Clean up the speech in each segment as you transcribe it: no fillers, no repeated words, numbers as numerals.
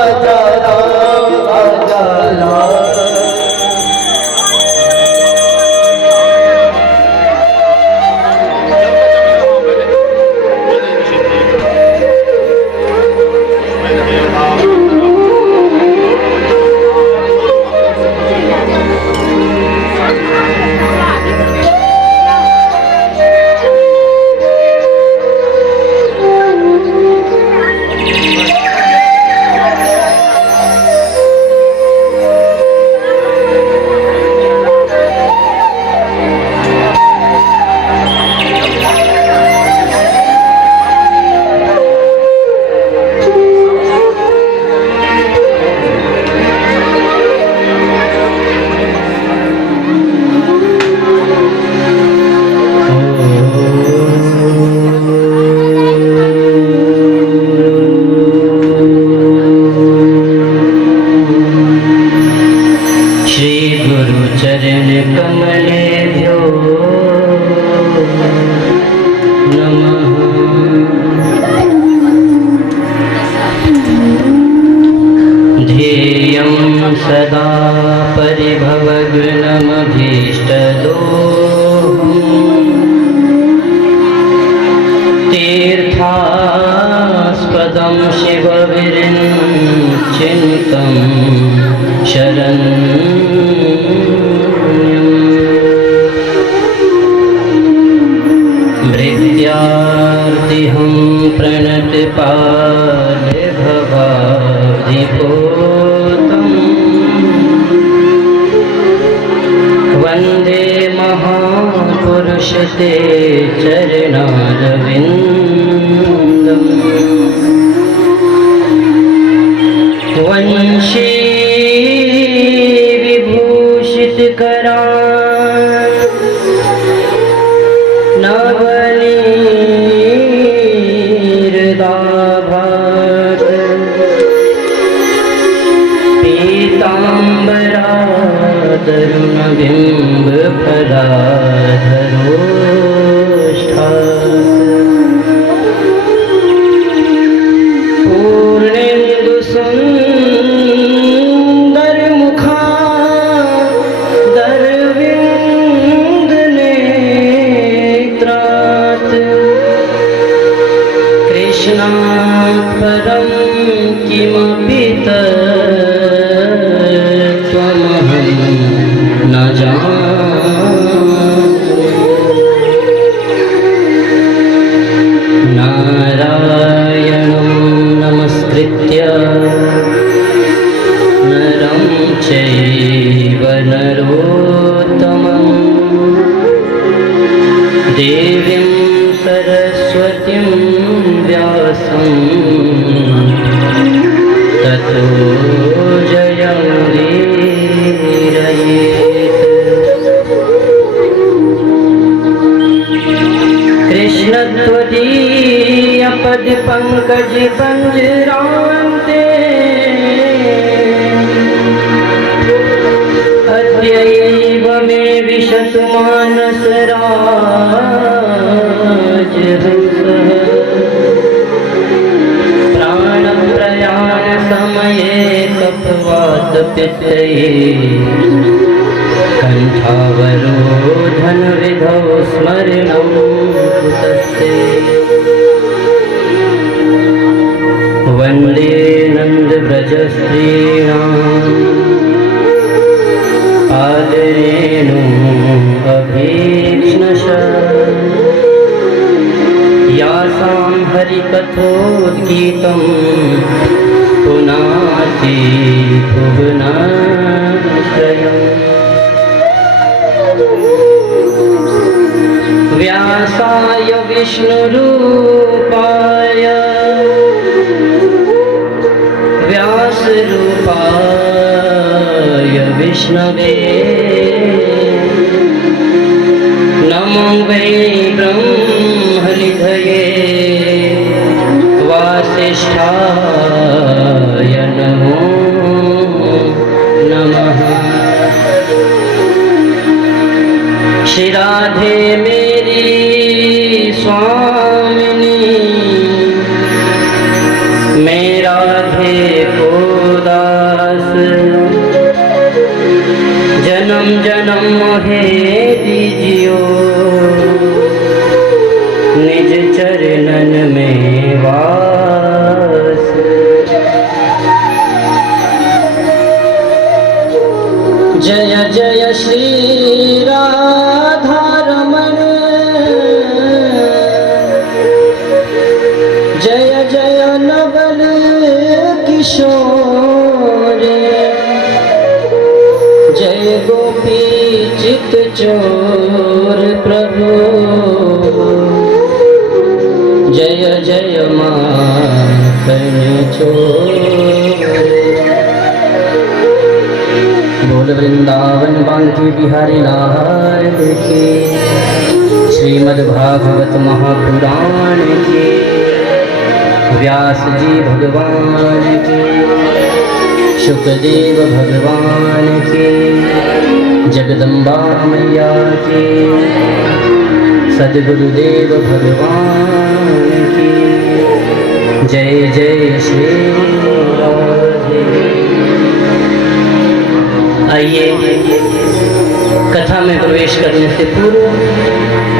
आजा राम आजा राम। सदा परिभवग्नमभीष्टदोहम् तीर्थास्पदं शिवविरिञ्चिन्तं शरण्यम् भृत्यार्तिहं प्रणतपालभवाधिपोतम् वन्दे महापुरुष ते चरणारविन्दम् वंशी विभूषितकरान् नवनीरदाभास पीताम्बराधरुणबिम्बफलाधरोष्ठा पूर्णेन्दुसुन्दरमुखा दरविन्दनेत्रात् कृष्णात् परं किमपि तत्त्वमहं न जानामि। नारायणं नमस्कृत्य नरं चैव नरोत्तमं देवीं सरस्वतीं व्यासं ततो जयमुदीरयेत्। कृष्णत्वदीयपदपङ्कजपञ्जरान्ते अद्यैव मे विशतु मानसराजहंसः प्राणप्रयाणसमये तपवातपित्तये कण्ठावरोधनविधौ स्मरणं कृतस्ते। वन्दे नन्दव्रजस्त्रीणाम् आदरेणुमभीक्ष्णश यासां हरिकथोद्गीतं पुनाति भुवनाश्रयम्। व्यासाय विष्णुरूपाय व्यासरूपाय विष्णवे नमो वै ब्रह्मनिधये वासिष्ठाय नमो नमः। श्री राधे मेरी स्वामिनी मैं राधे को किशोर जय गोपी चित चोर प्रभु जय जय माखन चोर। बोल वृंदावन बांके बिहारी लाल की श्रीमद् भागवत महापुराण की व्यास जी भगवान की शुकदेव भगवान की जगदम्बा मैया की सद्गुरुदेव भगवान की जय जय श्री राधे। आइए कथा में प्रवेश करने से पूर्व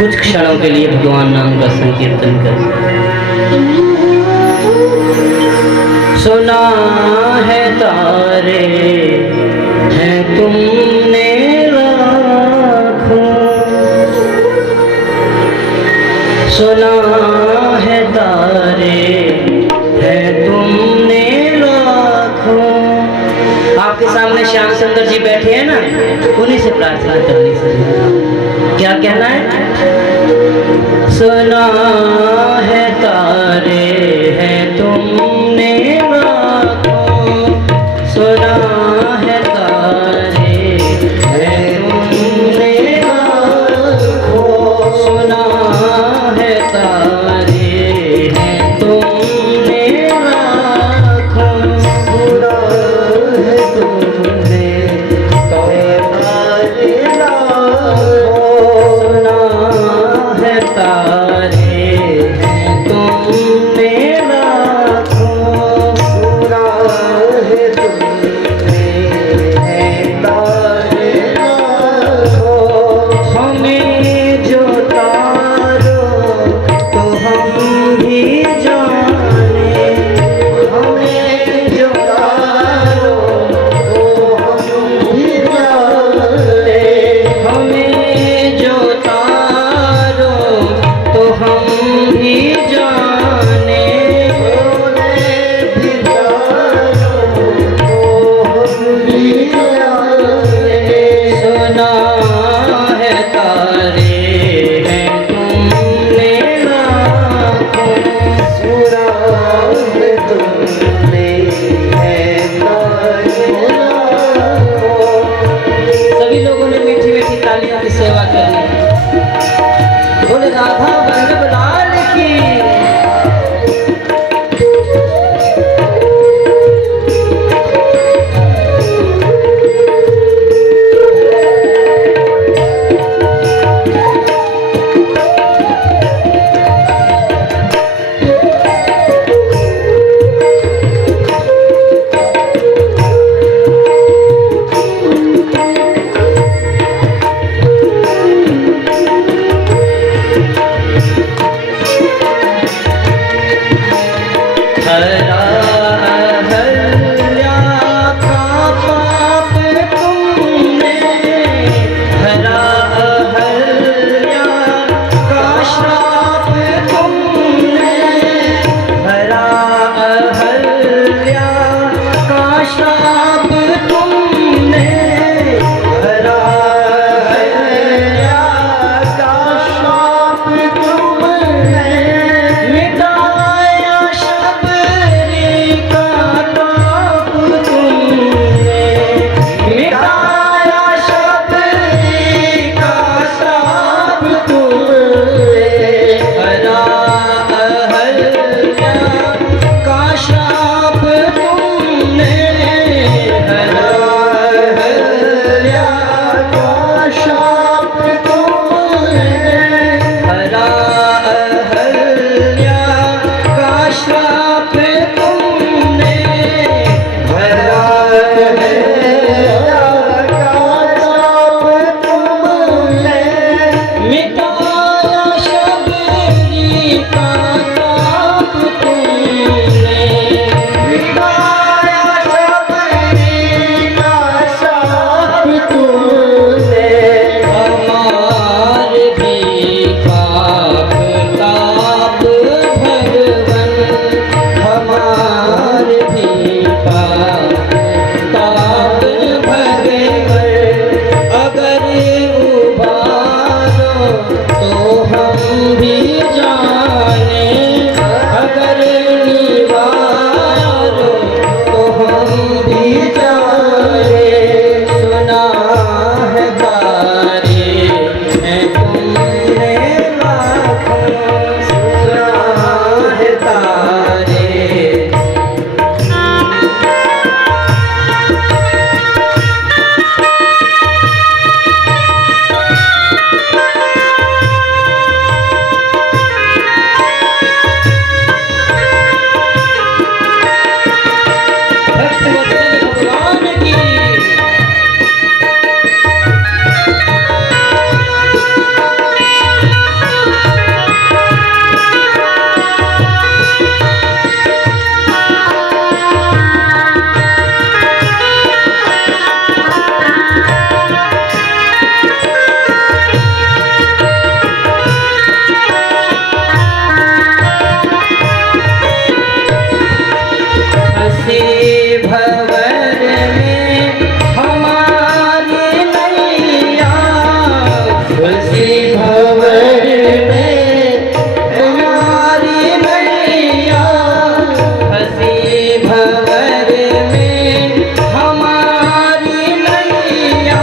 कुछ क्षणों के लिए भगवान नाम का संकीर्तन करें। सुना है तारे हैं तुमने लाखों, सुना है तारे हैं तुमने लाखों। आपके सामने श्याम सुंदर जी बैठे हैं ना, उन्हीं से प्रार्थना करनी चाहिए। क्या कहना है? सुना है तारे हैं तुमने लाखों, सुना है तारे हैं तुमने लाखों, सुना है तारे हैं तुमने लाखों, सुना है तुमने तारे लाखों, सुना है तारे हैं तुमने लाखों, सुना है तुमने हैं तारे लाखों। हमें जो तारो तो हम भी जाने, हमें जो तारो तो हम भी जाने, हमें जो तारो तो हम भी जाने, हमें भी तारो तो हम भी जाने। सुना है तारे हैं तुमने लाखों, सुना है तुमने हैं तारे लाखों। सभी लोगों ने मीठी मीठी तालियों की सेवा करनी। बोले राधा वल्लभ लाल की। हरा हल्या का पाप तुमने, हरा हल्या का श्राप तुमने, हरा हल्या का श्राप तुमने, हरा हल्या का श्राप तुमने, मिटाया शबरी का ताप तुमने, मिटाया शबरी का श्राप तुमने, हरा हल्या का श्राप तुमने, भी जाने सुना है तारे हैं तुमने लाखों सुना है तारे भवर में हमारी नैया खुशी भवर में हमारी नैया हसी भवर में हमारी नैया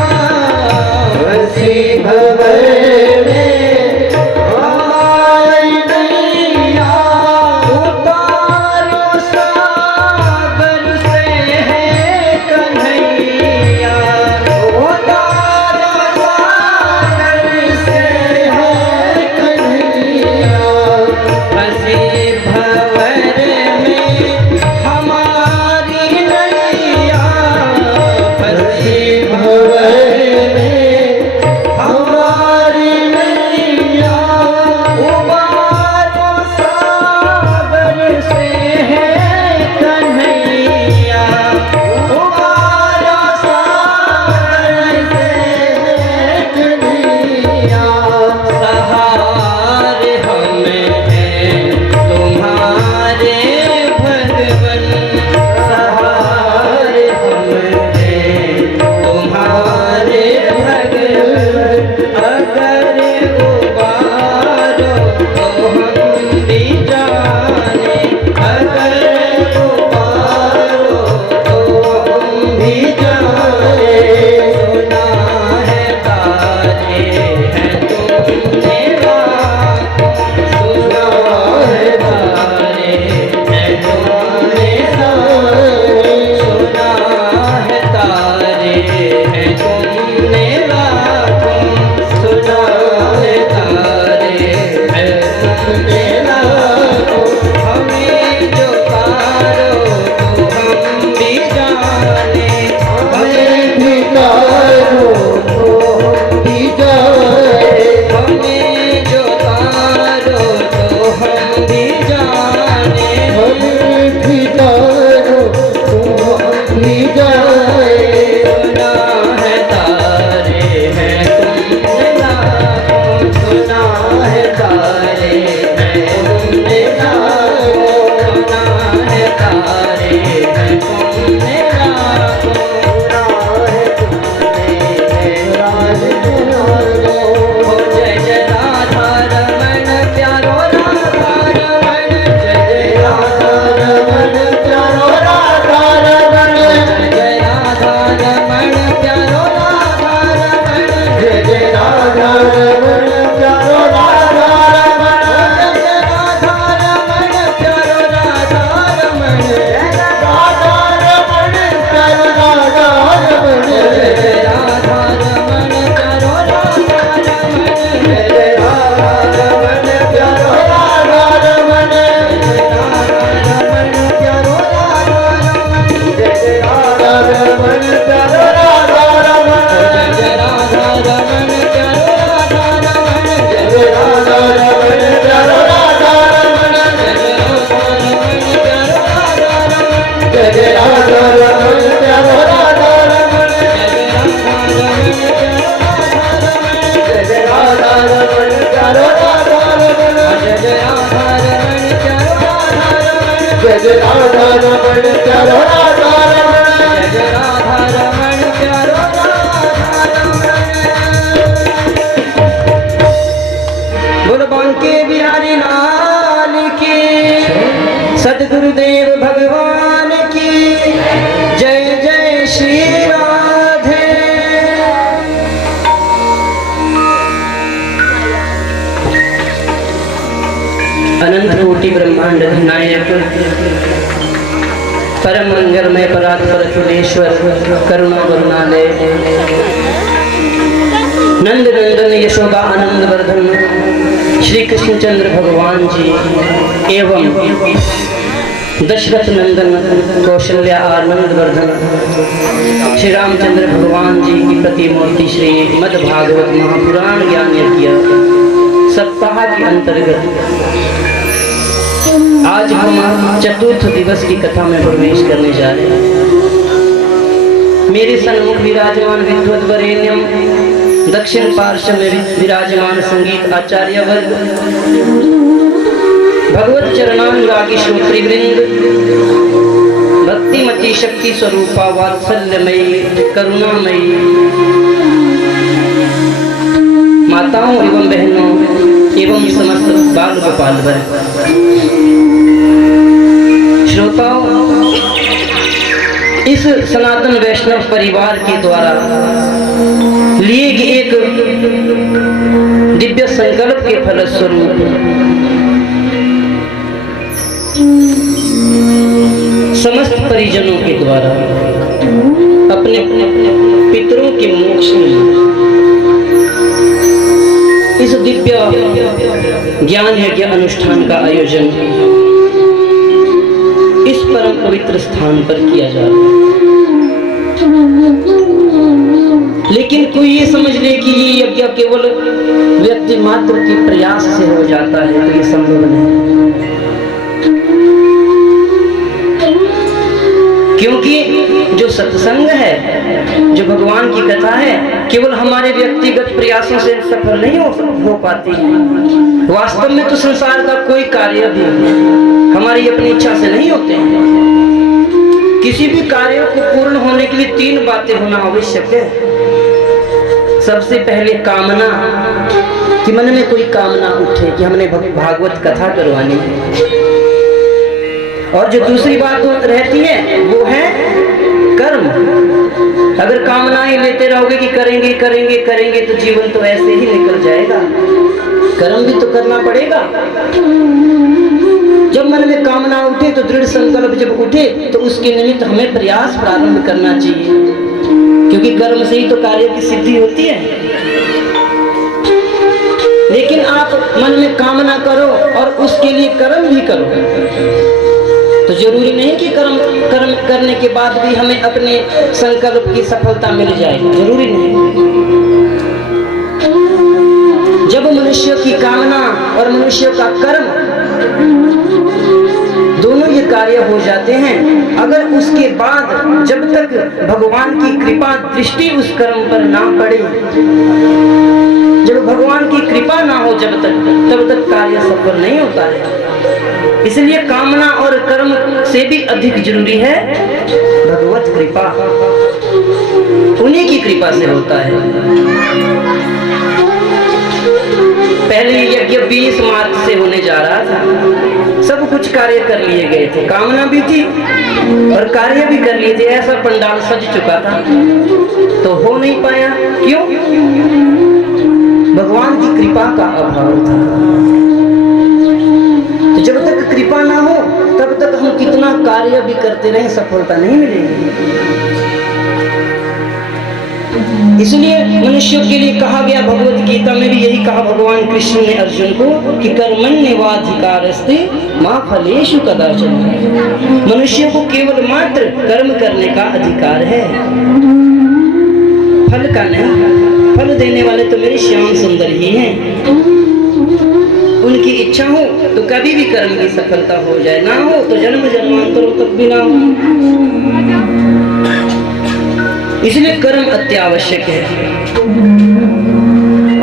हसी भवर में हमारी नैया उतारो सागर से है कोटि ब्रह्मांड नायक परम मंगलमय परात्पर अखिलेश्वर करुणा करुणालय नंद नंदन यशोदा आनंद वर्धन श्री कृष्णचंद्र भगवान जी एवं दशरथ नंदन कौशल्या आनंद वर्धन श्री रामचंद्र भगवान जी की प्रतिमूर्ति श्री मद भागवत महापुराण ज्ञान यज्ञ सप्ताह के अंतर्गत आज हम चतुर्थ दिवस की कथा में प्रवेश करने जा रहे हैं। मेरे सन्मुख विराजमान विद्वत वरेण्यम, दक्षिण पार्श्व में विराजमान संगीत आचार्य वर्ग, भगवत चरणानुरागी श्रोत्री वृंद, भक्तिमती शक्ति स्वरूपा वात्सल्यमयी करुणामयी माताओं एवं बहनों एवं समस्त बाल गोपाल वर्ग, श्रोताओं, इस सनातन वैष्णव परिवार के द्वारा लिए गए एक दिव्य संकल्प के फलस्वरूप समस्त परिजनों के द्वारा अपने पितरों के मोक्ष में इस दिव्य ज्ञान यज्ञ अनुष्ठान का आयोजन इस परम पवित्र स्थान पर किया जा रहा है। लेकिन कोई ये समझ ले कि ये यज्ञ केवल व्यक्ति मात्र के प्रयास से हो जाता है, तो ये संभव नहीं। क्योंकि जो सत्संग है, जो भगवान की कथा है, केवल हमारे व्यक्तिगत प्रयासों से सफल नहीं हो पाती। वास्तव में तो संसार का कोई कार्य भी हमारी अपनी इच्छा से नहीं होते हैं। किसी भी कार्य को पूर्ण होने के लिए तीन बातें होना आवश्यक है। सबसे पहले कामना, कि मन में कोई कामना उठे कि हमने भागवत कथा करवानी है। और जो दूसरी बात रहती है वो है कर्म। अगर कामनाएं लेते रहोगे कि करेंगे करेंगे करेंगे तो जीवन तो ऐसे ही निकल जाएगा। कर्म भी तो करना पड़ेगा। जब मन में कामना उठे तो दृढ़ संकल्प जब उठे तो उसके निमित्त हमें प्रयास प्रारंभ करना चाहिए, क्योंकि कर्म से ही तो कार्य की सिद्धि होती है। लेकिन आप मन में कामना करो और उसके लिए कर्म भी करो, तो जरूरी नहीं कि कर्म करने के बाद भी हमें अपने संकल्प की सफलता मिल जाए, जरूरी नहीं। जब मनुष्य की कामना और मनुष्य का कर्म दोनों ये कार्य हो जाते हैं, अगर उसके बाद जब तक भगवान की कृपा दृष्टि उस कर्म पर ना पड़े, जब भगवान की कृपा ना हो जब तक, तब तक कार्य सफल नहीं होता है। इसलिए कामना और कर्म से भी अधिक जरूरी है भगवत कृपा। उन्हीं की कृपा से होता है। पहले यज्ञ 20 मार्च से होने जा रहा था। सब कुछ कार्य कर लिए गए थे, कामना भी थी और कार्य भी कर लिए थे। ऐसा पंडाल सज चुका था, तो हो नहीं पाया। क्यों? भगवान की कृपा का अभाव था। तो जब तक कृपा ना हो तब तक हम कितना कार्य भी करते रहे, सफलता नहीं मिलेगी। इसलिए मनुष्यों के लिए कहा गया, भगवत गीता में भी यही कहा भगवान कृष्ण ने अर्जुन को कि कर्मण्येवाधिकारस्ते मा फलेषु कदाचन। मनुष्य को केवल मात्र कर्म करने का अधिकार है, फल का नहीं। फल देने वाले तो मेरे श्याम सुंदर ही हैं। उनकी इच्छा हो तो कभी भी कर्म की सफलता हो जाए, ना हो तो जन्म जन्मांतरों तक भी ना हो। इसलिए कर्म अत्यावश्यक है।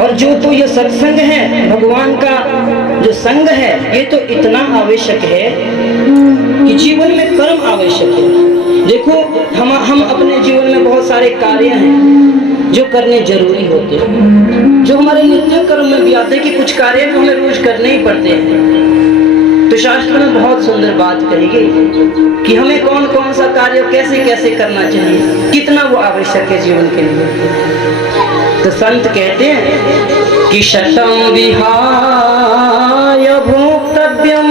और जो तो ये सत्संग है, भगवान का जो संग है, ये तो इतना आवश्यक है कि जीवन में कर्म आवश्यक है। देखो, हम अपने जीवन में बहुत सारे कार्य हैं जो करने जरूरी होते हैं, जो हमारे नित्य कर्म में भी आते हैं कि कुछ कार्य तो हमें रोज करने ही पड़ते हैं। तो शास्त्र में बहुत सुंदर बात कही गई कि हमें कौन कौन सा कार्य कैसे कैसे करना चाहिए, कितना वो आवश्यक है जीवन के लिए। तो संत कहते हैं कि शतम विहाय भोक्तव्यम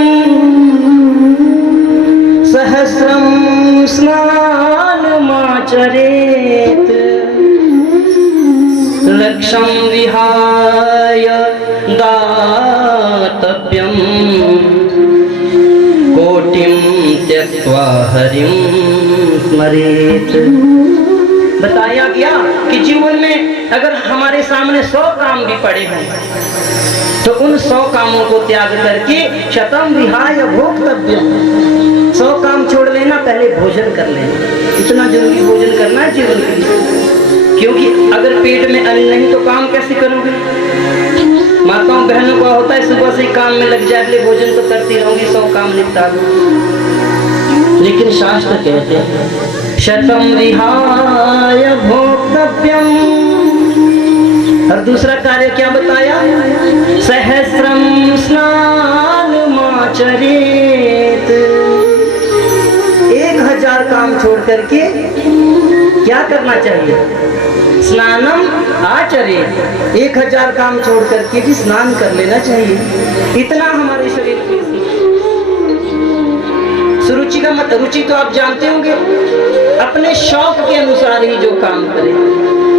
चरेत लक्ष्यं विहाय दातव्यं कोटिं त्यक्त्वा हरिं स्मरेत। बताया गया कि जीवन में अगर हमारे सामने 100 काम भी पड़े हैं तो उन 100 कामों को त्याग करके शतम विहाय भोक्तव्यम, 100 काम छोड़ लेना, पहले भोजन कर लेना। इतना जरूरी भोजन करना है जीवन के लिए, क्योंकि अगर पेट में अन्न नहीं तो काम कैसे करोगे। माताओं बहनों का होता है सुबह से काम में लग जाए, इसलिए भोजन तो करती रहूंगी, 100 काम निपटा दूं। लेकिन शास्त्र कहते हैं शतम विहाय भोक्तव्यम। और दूसरा कार्य क्या बताया, सहस्रम स्नानमाचरेत, 1000 काम छोड़ करके क्या करना चाहिए, स्नानम आचरेत, 1000 काम छोड़ करके भी स्नान कर लेना चाहिए। इतना हमारे शरीर में सुरुचि का मतलब, रुचि तो आप जानते होंगे, अपने शौक के अनुसार ही जो काम करे,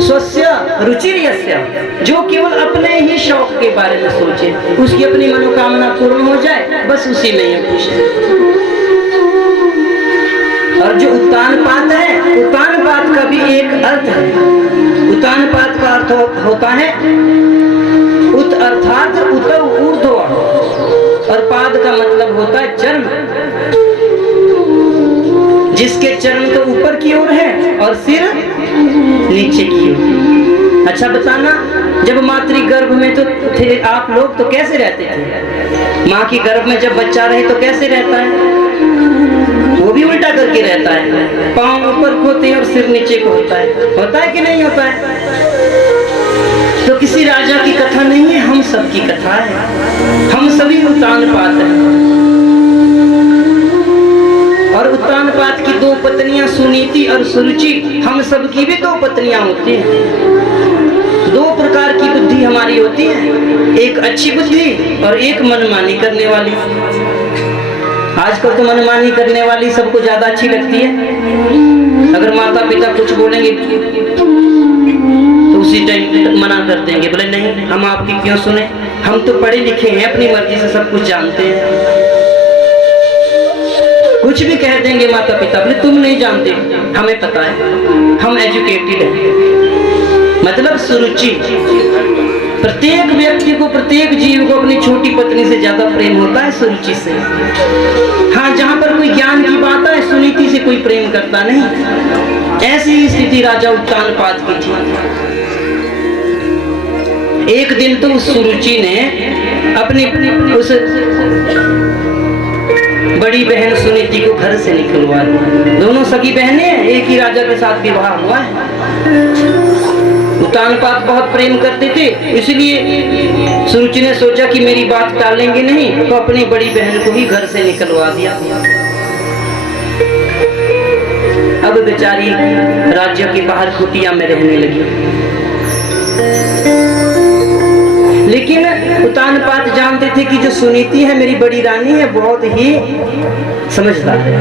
स्वस्य रुचिर्यस्य, जो केवल अपने ही शौक के बारे में सोचे, उसकी अपनी मनोकामना पूर्ण हो जाए, बस उसी में ये खुश है। और जो उत्तानपात है, उत्तानपात का भी एक अर्थ है। उत्तानपात का अर्थ होता है उत अर्थात उत ऊर्ध्व, और पाद का मतलब होता है चरण, जिसके चरण तो ऊपर की ओर है और सिर नीचे की ओर। अच्छा बताना, जब मातृ गर्भ में तो थे आप लोग, तो कैसे रहते थे? माँ की गर्भ में जब बच्चा रहे तो कैसे रहता है? वो भी उल्टा करके रहता है, पांव ऊपर को होते हैं और सिर नीचे को होता है कि नहीं होता है? तो किसी राजा की कथा नहीं है, हम सब की कथा है, हम सभी उत्तानपात हैं। और उत्तानपात की 2 पत्नियां सुनीति और सुरुचि, हम सब की भी 2 पत्नियां होती हैं। 2 प्रकार की बुद्धि हमारी होती है, एक अच्छी बुद्धि और एक मनमानी करने वाली। आजकल तो मनमानी करने वाली सबको ज्यादा अच्छी लगती है। अगर माता पिता कुछ बोलेंगे तो उसी टाइम मना कर देंगे, बोले नहीं हम आपकी क्यों सुने, हम तो पढ़े लिखे हैं, अपनी मर्जी से सब कुछ जानते हैं। कुछ भी कह देंगे माता पिता, बोले तुम नहीं जानते, हमें पता है, हम एजुकेटेड हैं। मतलब सुरुचि, प्रत्येक व्यक्ति को, प्रत्येक जीव को अपनी छोटी पत्नी से ज्यादा प्रेम होता है सुरुचि से। हाँ, जहाँ पर कोई ज्ञान की बात है, सुनीति से कोई प्रेम करता नहीं। ऐसी ही स्थिति राजा उत्तानपात की थी। एक दिन तो उस सुरुचि ने अपनी उस बड़ी बहन सुनीति को घर से निकलवा दिया। दोनों सगी बहनें हैं, एक ही राजा के साथ विवाह हुआ है। उत्तानपात बहुत प्रेम करते थे, इसलिए सुरुचि ने सोचा कि मेरी बात टालेंगे नहीं, तो अपनी बड़ी बहन को ही घर से निकलवा दिया। अब बेचारी राज्य के बाहर कुटिया में रहने लगी। लेकिन उत्तानपात जानते थे कि जो सुनीति है, मेरी बड़ी रानी है, बहुत ही समझदार है,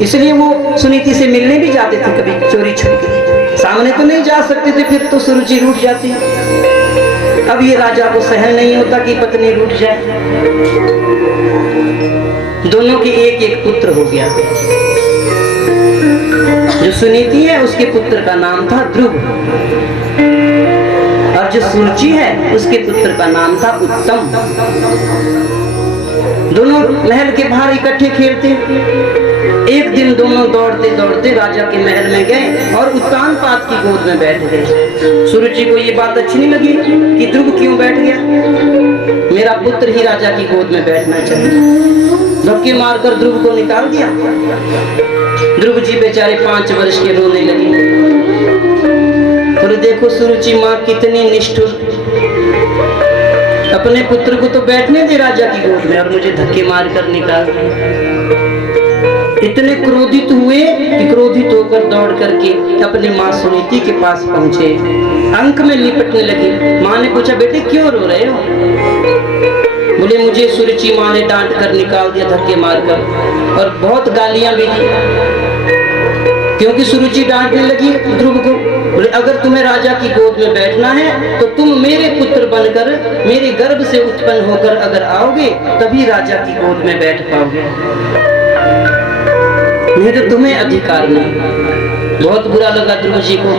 इसलिए वो सुनीति से मिलने भी जाते थे कभी चोरी छुपके। सामने तो नहीं जा सकते थे, फिर तो सुरुचि रूठ जाती। अब ये राजा को सहन नहीं होता कि पत्नी रूठ जाए। दोनों के एक एक पुत्र हो गया। जो सुनीति है उसके पुत्र का नाम था ध्रुव, और जो सुरुचि है उसके पुत्र का नाम था उत्तम। दोनों महल के बाहर इकट्ठे खेलते। एक दिन दोनों दौड़ते दौड़ते राजा के महल में गए और उत्तानपात की गोद में बैठ गए। सुरुचि को ये बात अच्छी नहीं लगी कि ध्रुव क्यों बैठ गया, मेरा पुत्र ही राजा की गोद में बैठना चाहिए। धक्के मारकर ध्रुव को निकाल दिया। ध्रुव जी बेचारे 5 वर्ष के रोने लगे। और देखो सुरुचि माँ कितनी निष्ठुर, अपने पुत्र को तो बैठने दे राजा की गोद में और मुझे धक्के मारकर निकाल दिया। इतने क्रोधित हुए कि क्रोधित होकर दौड़ करके अपनी माँ सुनीति के पास पहुंचे, अंक में लिपटने लगे। माँ ने पूछा बेटे क्यों रो रहे हो? बोले मुझे सुरुचि माँ ने डांट कर निकाल दिया, धक्के मारकर, और बहुत गालियां भी दी। क्योंकि सुरुचि डांटने लगी ध्रुव को, बोले अगर तुम्हें राजा की गोद में बैठना है तो तुम मेरे पुत्र बनकर मेरे गर्भ से उत्पन्न होकर अगर आओगे तभी राजा की गोद में बैठ पाओगे, नहीं तो तुम्हें अधिकार नहीं। बहुत बुरा लगा ध्रुव जी को।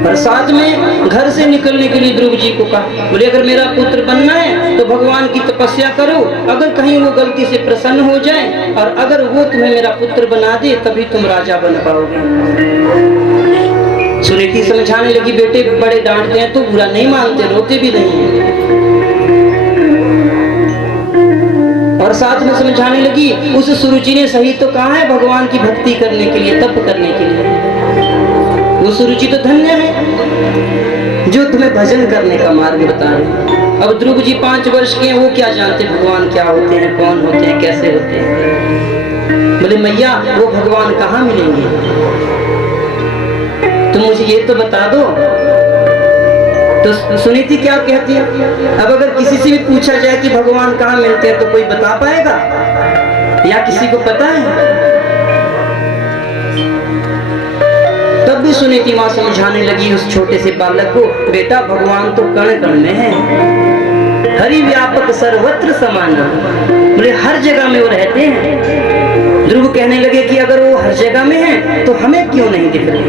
और साथ में घर से निकलने के लिए ध्रुव जी को कहा, बोले अगर मेरा पुत्र बनना है तो भगवान की तपस्या करो, अगर कहीं वो गलती से प्रसन्न हो जाए और अगर वो तुम्हें मेरा पुत्र बना दे तभी तुम राजा बन पाओगे। सुनीति समझाने लगी, बेटे बड़े डांटते हैं तो बुरा नहीं मानते, रोते भी नहीं। और साथ में समझाने लगी, उस सुरुचि ने सही तो कहा है भगवान की भक्ति करने के लिए, तप करने के लिए। वो सुरुचि तो धन्य है जो तुम्हें भजन करने का मार्ग बता रहे। अब ध्रुव जी 5 वर्ष के हैं, वो क्या जानते भगवान क्या होते हैं, कौन होते हैं, कैसे होते हैं। बोले मैया वो भगवान कहाँ मिलेंगे, तुम मुझे ये तो बता दो। तो सुनीति क्या कहती है, अब अगर किसी से भी पूछा जाए कि भगवान कहाँ मिलते हैं तो कोई बता पाएगा या किसी को पता है? तब भी सुनीति माँ समझाने लगी उस छोटे से बालक को, बेटा भगवान तो कण कण में है, हरि व्यापक सर्वत्र समान। बोले हर जगह में वो रहते हैं। ध्रुव कहने लगे कि अगर वो हर जगह में है तो हमें क्यों नहीं दिख रहे?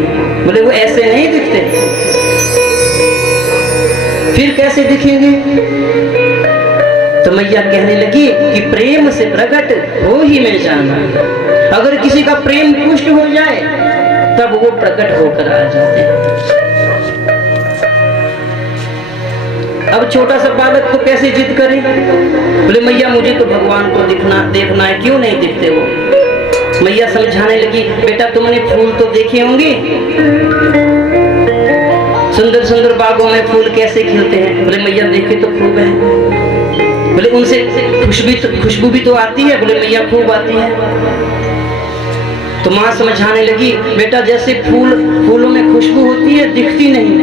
बोले वो ऐसे नहीं दिखते, फिर कैसे दिखेंगे? तो मैया कहने लगी कि प्रेम से प्रकट हो ही मैं जाना। अगर किसी का प्रेम पुष्ट हो जाए तब वो प्रकट होकर आ जाते हैं। अब छोटा सा बालक तो कैसे जिद करे? बोले मैया मुझे तो भगवान को देखना है, क्यों नहीं दिखते वो? मैया समझाने लगी, बेटा तुमने फूल तो देखे होंगे, सुंदर सुंदर बागों में फूल कैसे खिलते हैं? बोले मैया देखे तो खूब है। बोले उनसे खुशबू भी तो आती है? बोले मैया खूब आती है। तो माँ समझाने लगी, बेटा जैसे फूलों में खुशबू होती है दिखती नहीं,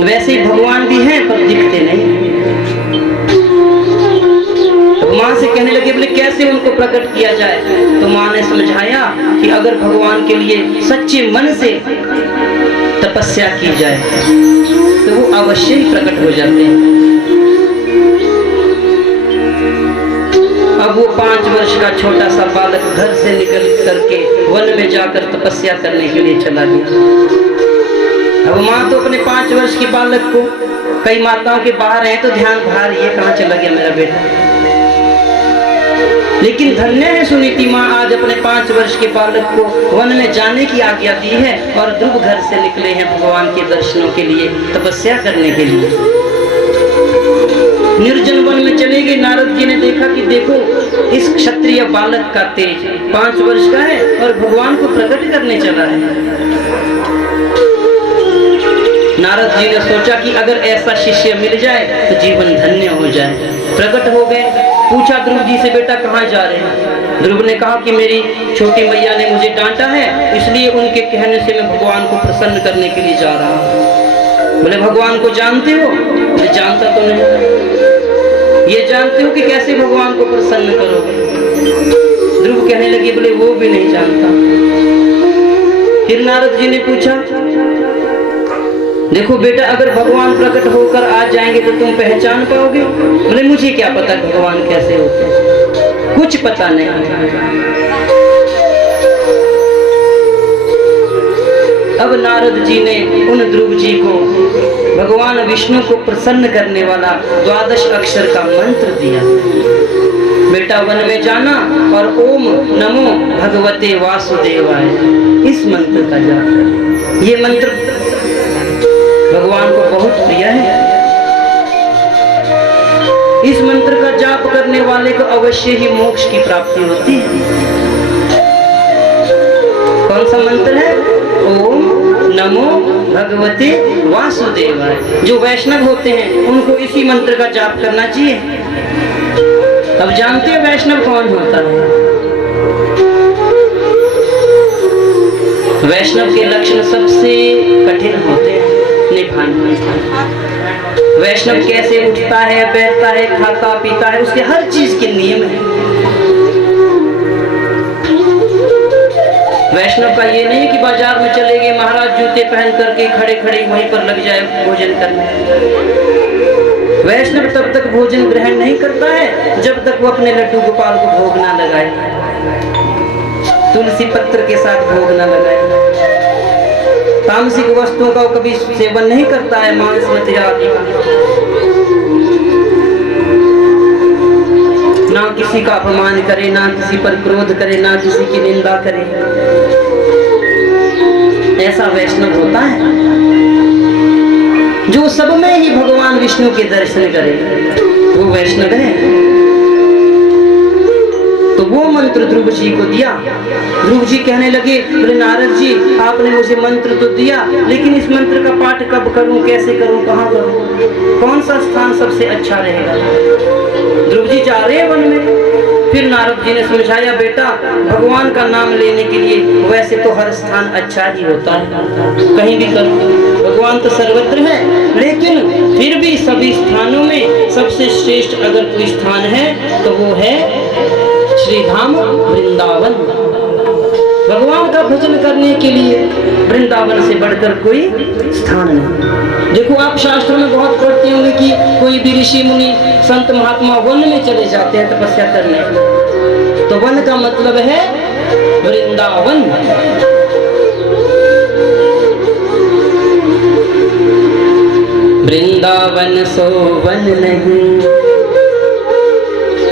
वैसे ही भगवान भी हैं पर दिखते नहीं। तो माँ से कहने लगी, बोले कैसे उनको प्रकट किया जाए? तो माँ ने समझाया कि अगर भगवान के लिए सच्चे मन से तपस्या की जाए तो वो अवश्य ही प्रकट हो जाते हैं। अब वो 5 वर्ष का छोटा सा बालक घर से निकल करके वन में जाकर तपस्या करने के लिए चला गया। अब माँ तो अपने 5 वर्ष के बालक को, कई माताओं के बाहर हैं तो ध्यान बाहर, ये कहाँ चला गया मेरा बेटा? लेकिन धन्य है सुनीति माँ, आज अपने 5 वर्ष के बालक को वन में जाने की आज्ञा दी है और ध्रुव घर से निकले हैं भगवान के दर्शनों के लिए, तपस्या करने के लिए। निर्जन वन में चले गए। नारद जी ने देखा कि देखो इस क्षत्रिय बालक का तेज, 5 वर्ष का है और भगवान को प्रकट करने चला है। नारद जी ने सोचा कि अगर ऐसा शिष्य मिल जाए तो जीवन धन्य हो जाए। प्रकट हो गए। पूछा ध्रुव जी से, बेटा कहाँ जा रहे हैं? ध्रुव ने कहा कि मेरी छोटी मैया ने मुझे डांटा है, इसलिए उनके कहने से मैं भगवान को प्रसन्न करने के लिए जा रहा हूँ। बोले भगवान को जानते हो? मैं जानता तो नहीं। ये जानते हो कि कैसे भगवान को प्रसन्न करोगे? ध्रुव कहने लगे, बोले वो भी नहीं जानता। फिर नारद जी ने पूछा, देखो बेटा अगर भगवान प्रकट होकर आ जाएंगे तो तुम पहचान पाओगे? बोले मुझे क्या पता भगवान कैसे होते हैं, कुछ पता नहीं। अब नारद जी ने उन ध्रुव जी को भगवान विष्णु को प्रसन्न करने वाला 12 अक्षर का मंत्र दिया। बेटा वन में जाना और ओम नमो भगवते वासुदेवाय, इस मंत्र का जाप करें। ये मंत्र भगवान को बहुत प्रिय है। इस मंत्र का जाप करने वाले को अवश्य ही मोक्ष की प्राप्ति होती है। कौन सा मंत्र है? ओम नमो भगवते वासुदेवाय। जो वैष्णव होते हैं उनको इसी मंत्र का जाप करना चाहिए। अब जानते हैं वैष्णव कौन होता है? वैष्णव के लक्षण सबसे कठिन होते हैं निभाने। वैष्णव कैसे उठता है, बैठता है, खाता पीता है, उसके हर चीज के नियम है। वैष्णव का ये नहीं कि बाजार में चले गए महाराज जूते पहन करके खड़े खड़े वहीं पर लग जाए भोजन करने। वैष्णव तब तक भोजन ग्रहण नहीं करता है जब तक वो अपने लड्डू गोपाल को भोग ना लगाए, तुलसी पत्र के साथ भोग ना लगाए। तामसिक वस्तुओं का कभी सेवन नहीं करता है, मांस मदिरा आदि का। ना किसी का अपमान करे, ना किसी पर क्रोध करे, ना किसी की निंदा करे। ऐसा वैष्णव होता है जो सब में ही भगवान विष्णु के दर्शन करे, वो वैष्णव है। तो वो मंत्र ध्रुव जी को दिया। ध्रुव जी कहने लगे, बोले नारद जी आपने मुझे मंत्र तो दिया, लेकिन इस मंत्र का पाठ कब करूं, कैसे करूं, कहाँ करूं, कौन सा स्थान सबसे अच्छा रहेगा। ध्रुव जी जा रहे हैं वन में। फिर नारद जी ने समझाया, बेटा भगवान का नाम लेने के लिए वैसे तो हर स्थान अच्छा ही होता है, कहीं भी करो, भगवान तो सर्वत्र है, लेकिन फिर भी सभी स्थानों में सबसे श्रेष्ठ अगर कोई स्थान है तो वो है श्री धाम वृंदावन। भगवान का भजन करने के लिए वृंदावन से बढ़कर कोई स्थान नहीं। देखो आप शास्त्र में बहुत पढ़ते होंगे कि कोई भी ऋषि मुनि संत महात्मा वन में चले जाते हैं तपस्या करने, तो वन का मतलब है वृंदावन। वृंदावन सो वन नहीं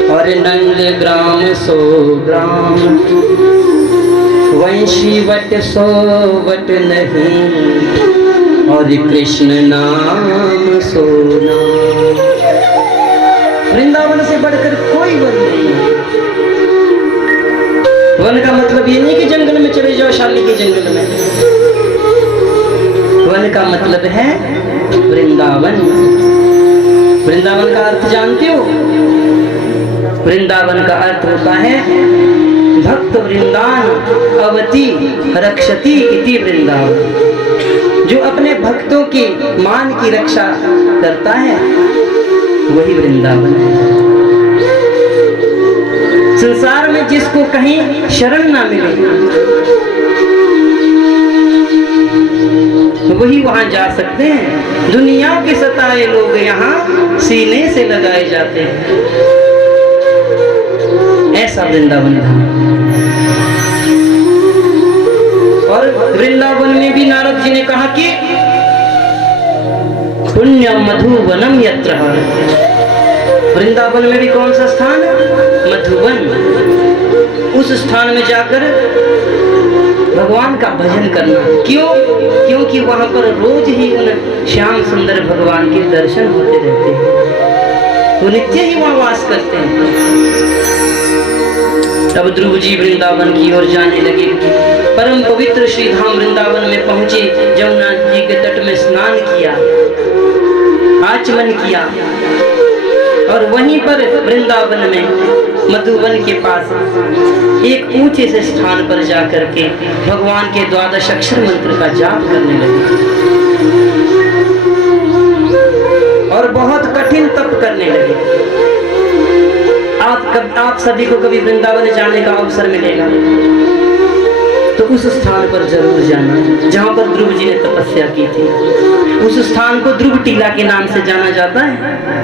और नंद ग्राम सो ग्राम, वंशी वट सो वट नहीं और कृष्ण नाम सो नाम। वृंदावन से बढ़कर कोई वन नहीं है। वन का मतलब ये नहीं कि जंगल में चले जाओ, शाली के जंगल में। वन का मतलब है वृंदावन। वृंदावन का अर्थ जानते हो? वृंदावन का अर्थ होता है भक्त वृंदान अवति रक्षति इति वृंदावन। जो अपने भक्तों के मान की रक्षा करता है वही वृंदावन है। संसार में जिसको कहीं शरण ना मिले वही वहां जा सकते हैं। दुनिया के सताए लोग यहाँ सीने से लगाए जाते हैं। ऐसा वृंदावन धाम। और वृंदावन में भी नारद जी ने कहा कि पुण्य मधुवनम यत्र। वृंदावन में भी कौन सा स्थान? मधुवन। उस स्थान में जाकर भगवान का भजन करना। क्यों? क्योंकि वहां पर रोज ही उन श्याम सुंदर भगवान के दर्शन होते रहते हैं, वो नित्य ही वहां वास करते हैं। तब ध्रुव जी वृंदावन की ओर जाने लगे। परम पवित्र श्री धाम वृंदावन में पहुंचे, जमुना जी के तट में स्नान किया, आचमन किया और वहीं पर वृंदावन में मधुवन के पास एक ऊंचे से स्थान पर जाकर के भगवान के 12 अक्षर मंत्र का जाप करने लगे और बहुत कठिन तप करने लगे। आप सभी को कभी वृंदावन जाने का अवसर मिलेगा तो उस स्थान पर जरूर जाना जहां पर ध्रुव जी ने तपस्या की थी। उस स्थान को ध्रुव टीला के नाम से जाना जाता है।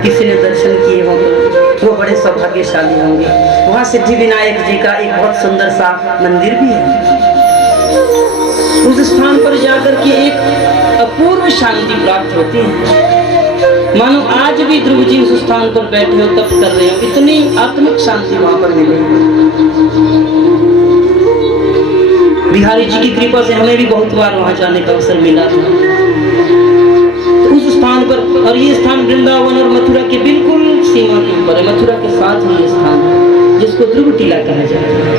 किसी ने दर्शन किए हो तो वो बड़े सौभाग्यशाली होंगे। वहां सिद्धि विनायक जी का एक बहुत सुंदर सा मंदिर भी है। उस स्थान पर जाकर के एक अपूर्व शांति प्राप्त होती है। मानो आज भी ध्रुव जी उस स्थान पर बैठे हो, तप कर रहे हो, इतनी आत्मिक शांति वहां पर मिलेगी। बिहारी जी की कृपा से हमें भी बहुत बार वहां जाने का अवसर मिला था। तो उस स्थान पर, और ये स्थान वृंदावन और मथुरा के बिल्कुल सीमा के ऊपर है, मथुरा के साथ ही ये स्थान है जिसको ध्रुव टीला कहा जाता है।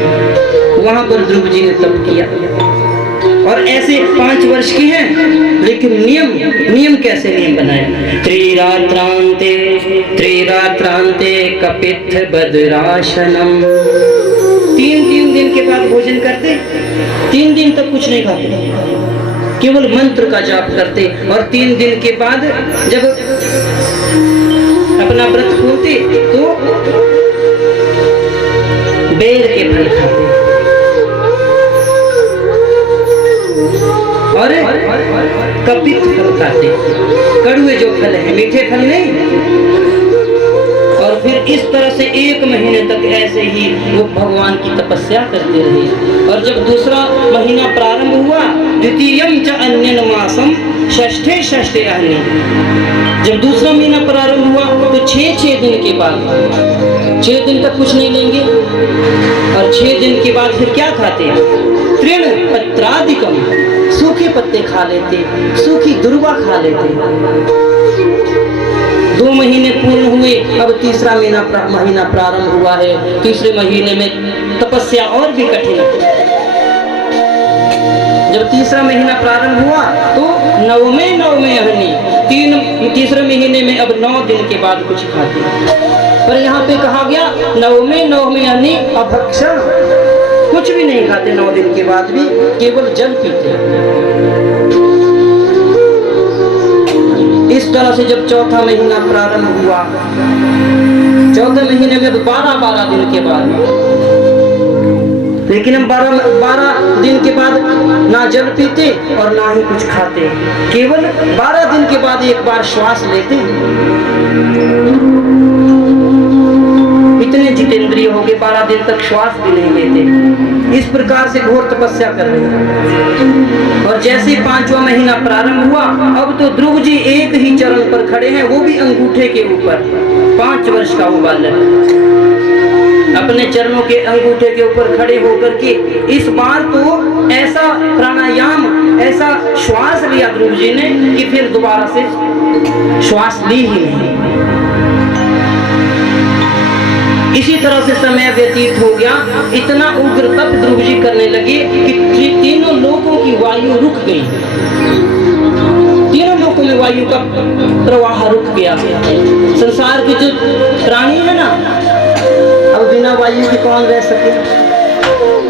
वहां पर ध्रुव जी ने तप किया और ऐसे 5 वर्ष की हैं, लेकिन नियम कैसे नियम बनाए? त्रिरात्रांते कपित्थ बद्राशनम। 3 दिन के बाद भोजन करते, 3 दिन तक कुछ नहीं खाते, केवल मंत्र का जाप करते। और 3 दिन के बाद जब अपना व्रत खोलते तो बेर के फल खाते और कपित फल खाते, कड़ुए जो फल है, मीठे फल नहीं। और फिर इस तरह से 1 महीने तक ऐसे ही वो भगवान की तपस्या करते रहे। और जब दूसरा महीना प्रारंभ हुआ, द्वितीयम च अन्यन मासम षष्ठे षष्ठे अहनि, जब दूसरा महीना प्रारंभ हुआ तो 6 दिन के बाद, 6 दिन तक कुछ नहीं लेंगे और 6 दिन के बाद फिर क्या खाते? तृण पत्रादिकम, सूखे पत्ते खा लेते, सूखी दुर्वा खा लेते। 2 महीने पूर्ण हुए, अब तीसरा महीना प्रारंभ हुआ है। तीसरे महीने में तपस्या और भी कठिन। जब तीसरा महीना प्रारंभ हुआ तो नवमे अहनि, तीसरे महीने में अब 9 दिन के बाद कुछ खाते। पर यहाँ पे कहा गया नवमे अहनि अभक्षण, कुछ भी नहीं खाते 9 दिन के बाद भी, केवल जल पीते। इस तरह से जब चौथा महीना प्रारंभ हुआ, चौथे महीने में 12 दिन के बाद, लेकिन हम 12 दिन के बाद ना जल पीते और ना ही कुछ खाते, केवल 12 दिन के बाद एक बार श्वास लेते। इतने जितेंद्रिय हो गए, 12 दिन तक श्वास भी नहीं लेते। इस प्रकार से घोर तपस्या कर रहे हैं। और जैसे 5वां महीना प्रारंभ हुआ, अब तो ध्रुव जी एक ही चरण पर खड़े हैं, वो भी अंगूठे के ऊपर। 5 वर्ष का वो बालक अपने चरणों के अंगूठे के ऊपर खड़े होकर के इस बार तो ऐसा प्राणायाम, ऐसा श्वास लिया ध्रुव जी ने कि फिर दोबारा से श्वास ली ही नहीं। इसी तरह से समय व्यतीत हो गया। इतना उग्र तप ध्रुव जी करने लगे कि तीनों लोकों की वायु रुक गई। तीनों लोकों में वायु का प्रवाह रुक गया। संसार के जो प्राणी है ना, अब बिना वायु के कौन रह सके?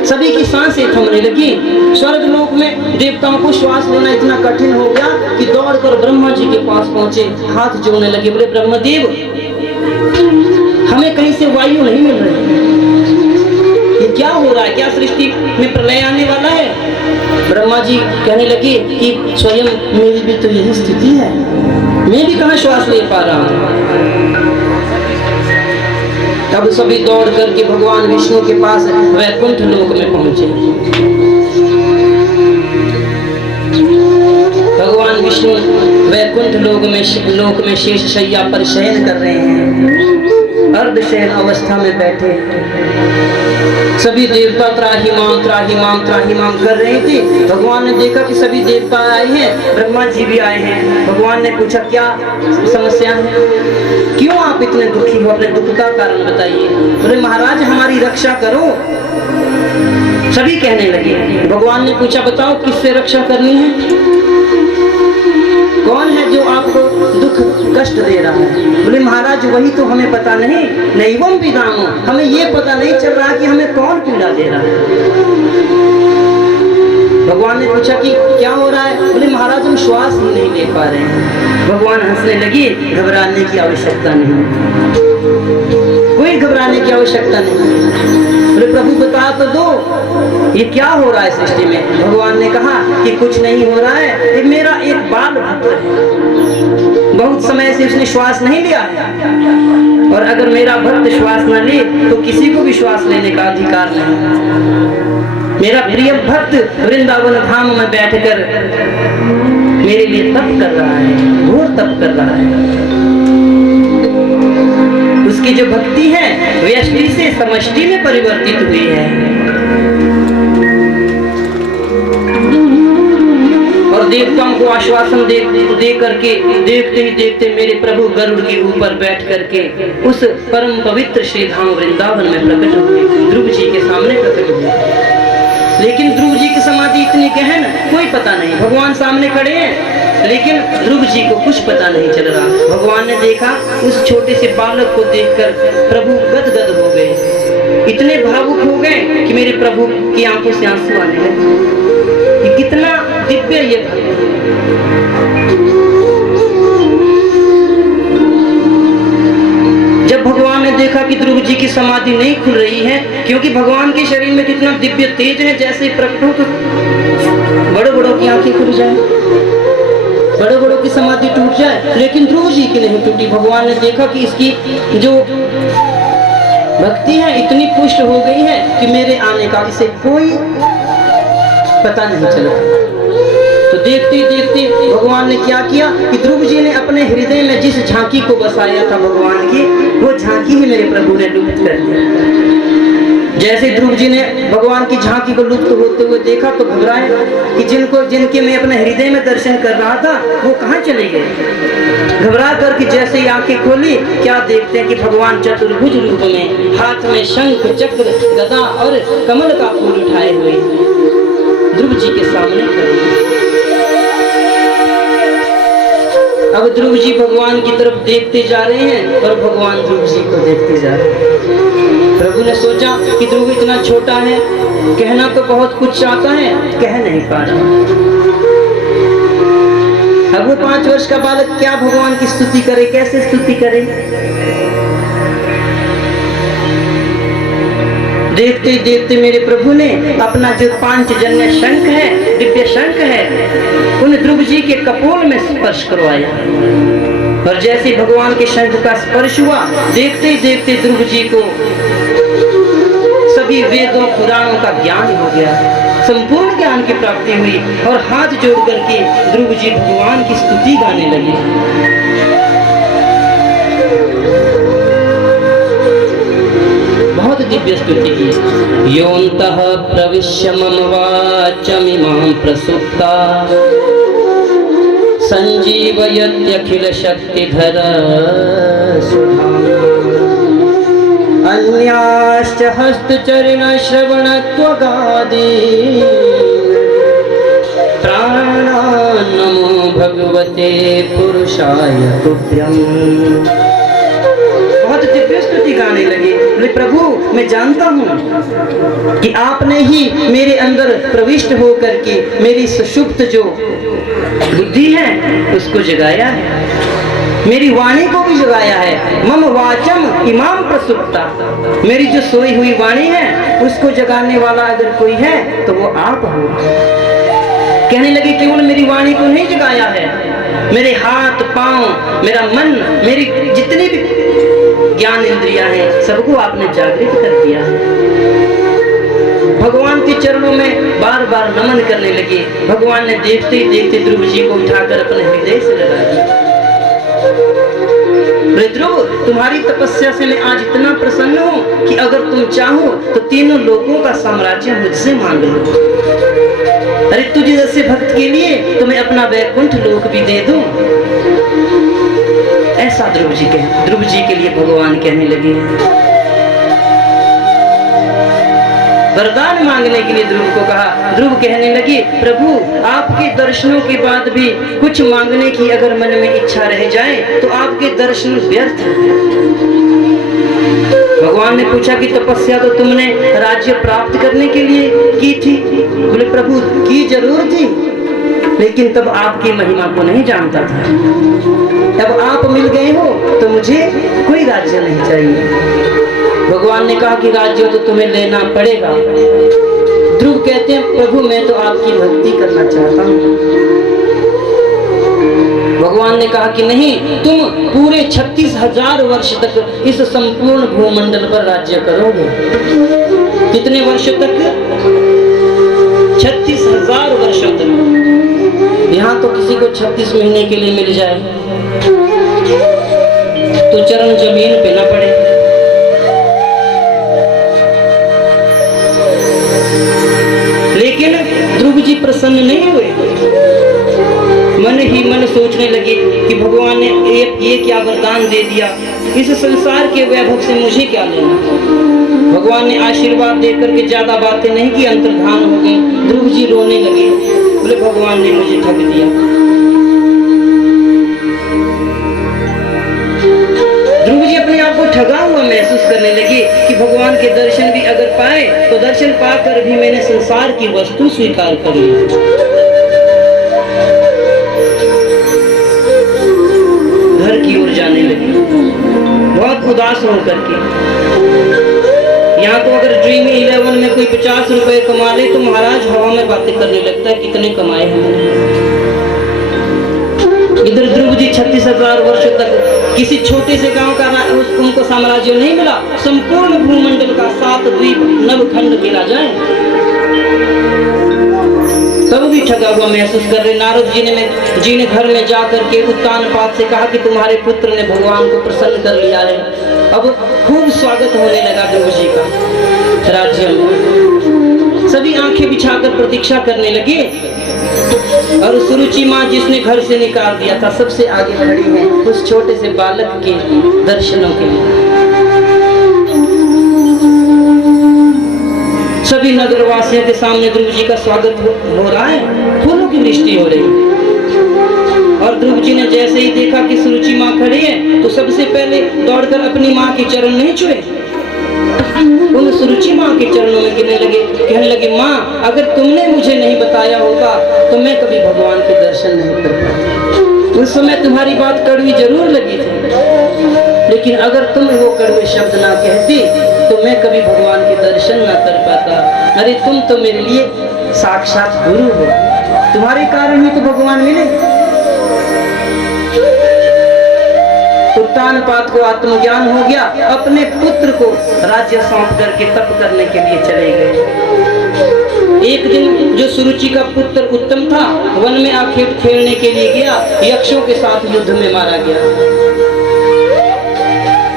सभी की सांसें थमने लगी। स्वर्ग लोक में देवताओं को श्वास लेना इतना कठिन हो गया कि दौड़कर ब्रह्मा जी के पास पहुंचे, हाथ जोड़ने लगे, बोले ब्रह्मदेव, हमें कहीं से वायु नहीं मिल रही, ये क्या हो रहा है? क्या सृष्टि में प्रलय आने वाला है? ब्रह्मा जी कहने लगे कि स्वयं मेरी भी तो यही स्थिति है, मैं भी कहाँ श्वास ले पा रहा हूँ। तब सभी दौड़ करके भगवान विष्णु के पास वैकुंठ लोक में पहुंचे। भगवान विष्णु वैकुंठ लोक में शेष शैया पर शयन कर रहे हैं, अर्धशयन अवस्था में बैठे। सभी देवता त्राहिमाम कर रहे थे। भगवान ने देखा कि सभी देवता आए हैं, ब्रह्मा जी भी आए हैं। भगवान ने पूछा क्या समस्या है, क्यों आप इतने दुखी हो, अपने दुख का कारण बताइए। बोले महाराज हमारी रक्षा करो। सभी कहने लगे। भगवान ने पूछा बताओ किससे रक्षा करनी है, कौन है जो आपको दुख कष्ट दे रहा है? बोले महाराज वही तो हमें पता नहीं, नैवम विदामो, हमें ये पता नहीं चल रहा कि हमें कौन पीड़ा दे रहा है। भगवान ने पूछा कि क्या हो रहा है? बोले महाराज हम श्वास ही नहीं ले पा रहे हैं। भगवान हंसने लगे, घबराने की आवश्यकता नहीं, कोई घबराने की आवश्यकता नहीं। बोले प्रभु बता तो दो ये क्या हो रहा है सृष्टि में। भगवान ने कहा कि कुछ नहीं हो रहा है, ये मेरा एक बाल भक्त है, बहुत समय से उसने श्वास नहीं लिया है, और अगर मेरा भक्त श्वास न ले तो किसी को भी श्वास लेने का अधिकार नहीं। मेरा प्रिय भक्त वृंदावन धाम में बैठकर मेरे लिए तप कर रहा है, घोर तप कर रहा है। उसकी जो भक्ति है व्यष्टि से समष्टि में परिवर्तित हुई है। और देवताओं को आश्वासन दे करके देखते ही देखते मेरे प्रभु गरुड़ के ऊपर बैठ करके उस परम पवित्र श्री धाम वृंदावन में प्रकट हुए, ध्रुव जी के सामने प्रकट हुए। लेकिन ध्रुव जी की समाधि इतनी गहन, कोई पता नहीं। भगवान सामने खड़े हैं लेकिन ध्रुव जी को कुछ पता नहीं चल रहा। भगवान ने देखा, उस छोटे से बालक को देखकर प्रभु गदगद हो गए, इतने भावुक हो गए कि मेरे प्रभु की आंखों से आंसू आने लगे। ये कितना दिव्य ये देखा कि ध्रुव जी की समाधि नहीं खुल रही है, क्योंकि भगवान के शरीर में कितना दिव्य तेज है, जैसे प्रकट हो तो बड़े बड़ों की आंखें खुल जाए, बड़े बड़ों की समाधि टूट जाए, लेकिन ध्रुव जी की नहीं टूटी। भगवान ने देखा कि इसकी जो भक्ति है इतनी पुष्ट हो गई है कि मेरे आने का इसे कोई पता नहीं चला। तो देखते देखते भगवान ने क्या किया कि ध्रुव जी ने अपने हृदय में जिस झांकी को बसाया था भगवान की, वो झांकी ही मेरे प्रभु ने लुप्त कर दी। जैसे ध्रुव जी ने भगवान की झांकी को लुप्त होते हुए देखा तो घबराए कि जिनके मैं अपने हृदय में दर्शन कर रहा था वो कहाँ चले गए। घबरा करके जैसे ही आंखें खोली, क्या देखते हैं कि भगवान चतुर्भुज रूप में हाथ में शंख चक्र गदा और कमल का फूल उठाए हुए ध्रुव जी के सामने खड़े। अब ध्रुव जी भगवान की तरफ देखते जा रहे हैं और भगवान ध्रुव जी को देखते जा रहे हैं। प्रभु ने सोचा कि ध्रुव इतना छोटा है, कहना तो बहुत कुछ चाहता है, कह नहीं पा रहा। अब वो 5 वर्ष का बालक क्या भगवान की स्तुति करे, कैसे स्तुति करे। देखते देखते मेरे प्रभु ने अपना जो पांचजन्य शंख है, दिव्य शंख है, उन ध्रुव जी के कपोल में स्पर्श करवाया। और जैसे भगवान के शंख का स्पर्श हुआ, देखते देखते ध्रुव जी को सभी वेदों पुराणों का ज्ञान हो गया, संपूर्ण ज्ञान की प्राप्ति हुई। और हाथ जोड़ करके ध्रुव जी भगवान की स्तुति गाने लगे। बहुत दिव्य स्तुति की। योऽन्तः प्रविश्य मम वाचमिमां प्रसुप्ता संजीवयत्यखिल शक्तिधर सुधाम् अन्याश्च हस्तचरण श्रवण त्वगादि प्राणान् नमो भगवते पुरुषाय तुभ्यम्। बहुत दिव्य स्तुति गाने लगे। बोले प्रभु, मैं जानता हूँ कि आपने ही मेरे अंदर प्रविष्ट होकर के मेरी सुषुप्त जो बुद्धि है उसको जगाया है, मेरी वाणी को भी जगाया है। मम वाचम इमाम प्रसुप्ता, मेरी जो सोई हुई वाणी है उसको जगाने वाला अगर कोई है तो वो आप हो। कहने लगे केवल मेरी वाणी को नहीं जगाया है, मेरे हाथ पांव, मेरा मन, मेरी जितनी भी ज्ञान इंद्रियां हैं सबको आपने जागृत कर दिया है। भगवान के चरणों में बार बार नमन करने लगे। भगवान ने देखते ही देखते ध्रुव जी को उठाकर अपने हृदय से लगा दिया। ध्रुव, तुम्हारी तपस्या से मैं आज इतना प्रसन्न हूँ कि अगर तुम चाहो तो तीनों लोगों का साम्राज्य मुझसे मांग लो। अरे तुझे जैसे भक्त के लिए तो मैं अपना वैकुंठ लोक भी दे दूं। ऐसा ध्रुव जी के लिए भगवान कहने लगे। वरदान मांगने के लिए ध्रुव को कहा। ध्रुव कहने लगे प्रभु, आपके दर्शनों के बाद भी कुछ मांगने की अगर मन में इच्छा रह जाए तो आपके दर्शन व्यर्थ हैं। भगवान ने पूछा कि तपस्या तो तुमने राज्य प्राप्त करने के लिए की थी। बोले प्रभु, की जरूर थी, लेकिन तब आपकी महिमा को नहीं जानता था। अब आप मिल गए हो तो मुझे कोई राज्य नहीं चाहिए। भगवान ने कहा कि राज्य तो तुम्हें लेना पड़ेगा। ध्रुव कहते हैं प्रभु, मैं तो आपकी भक्ति करना चाहता हूँ। भगवान ने कहा कि नहीं, तुम पूरे 36,000 वर्ष तक इस संपूर्ण भूमंडल पर राज्य करोगे। कितने वर्षों तक? 36,000 वर्षों तक। यहाँ तो किसी को 36 महीने के लिए मिल जाए तो चरण जमीन पे न पड़े। लेकिन ध्रुव जी प्रसन्न नहीं हुए। मन ही मन सोचने लगे कि भगवान ने ये क्या वरदान दे दिया, इस संसार के वैभव से मुझे क्या लेना। भगवान ने आशीर्वाद देकर के ज्यादा बातें नहीं की, अंतर्धान हो गए। ध्रुव जी रोने लगे। बोले भगवान ने मुझे ठग दिया। ध्रुव जी अपने आप को ठगा हुआ महसूस करने लगे कि भगवान के दर्शन भी अगर पाए तो दर्शन पाकर भी मैंने संसार की वस्तु स्वीकार कर ली। घर की ओर जाने लगे। बहुत उदास हो करके। यहाँ तो अगर ड्रीम 11 में कोई 50 रुपए कमा ले तो महाराज हवा में बातें करने लगता है कितने कमाए हमने। इधर ध्रुव जी 36,000 वर्षों तक किसी छोटे से गांव का उनको साम्राज्य नहीं मिला, संपूर्ण भूमंडल का 7 द्वीप नवखंड के राजा है। तब भी ठगा हुआ महसूस कर रहे। नारद जी ने घर में जाकर के उत्तानपाद से कहा कि तुम्हारे पुत्र ने भगवान को प्रसन्न कर लिया है। अब खूब स्वागत होने लगा ध्रुव जी का राज्य में। सभी आंखें बिछाकर प्रतीक्षा करने लगे और सुरुचि माँ जिसने घर से निकाल दिया था सबसे आगे खड़ी है उस छोटे से बालक के दर्शनों के लिए। सभी नगरवासियों के सामने ध्रुव जी का स्वागत हो रहा है, फूलों की वृष्टि हो रही है। और ध्रुव जी ने जैसे ही देखा कि सुरुचि माँ खड़ी है तो सबसे पहले दौड़कर अपनी माँ के चरण नहीं छुए, उन सुरुचि माँ के चरणों में गिरने लगे, कहने लगे माँ अगर तुमने मुझे नहीं बताया होगा तो मैं कभी भगवान के दर्शन नहीं कर पाती। उस समय तुम्हारी बात कड़वी जरूर लगी थी, लेकिन अगर तुम वो कड़वे शब्द ना कहती तो मैं कभी भगवान के दर्शन ना कर पाता। अरे तुम तो मेरे लिए साक्षात गुरु हो, तुम्हारे कारण ही तो भगवान मिले। उत्तानपाद को आत्मज्ञान हो गया, अपने पुत्र को राज्य सौंप करके तप करने के लिए चले गए। एक दिन जो सुरुचि का पुत्र उत्तम था वन में आखेट खेलने के लिए गया, यक्षों के साथ युद्ध में मारा गया।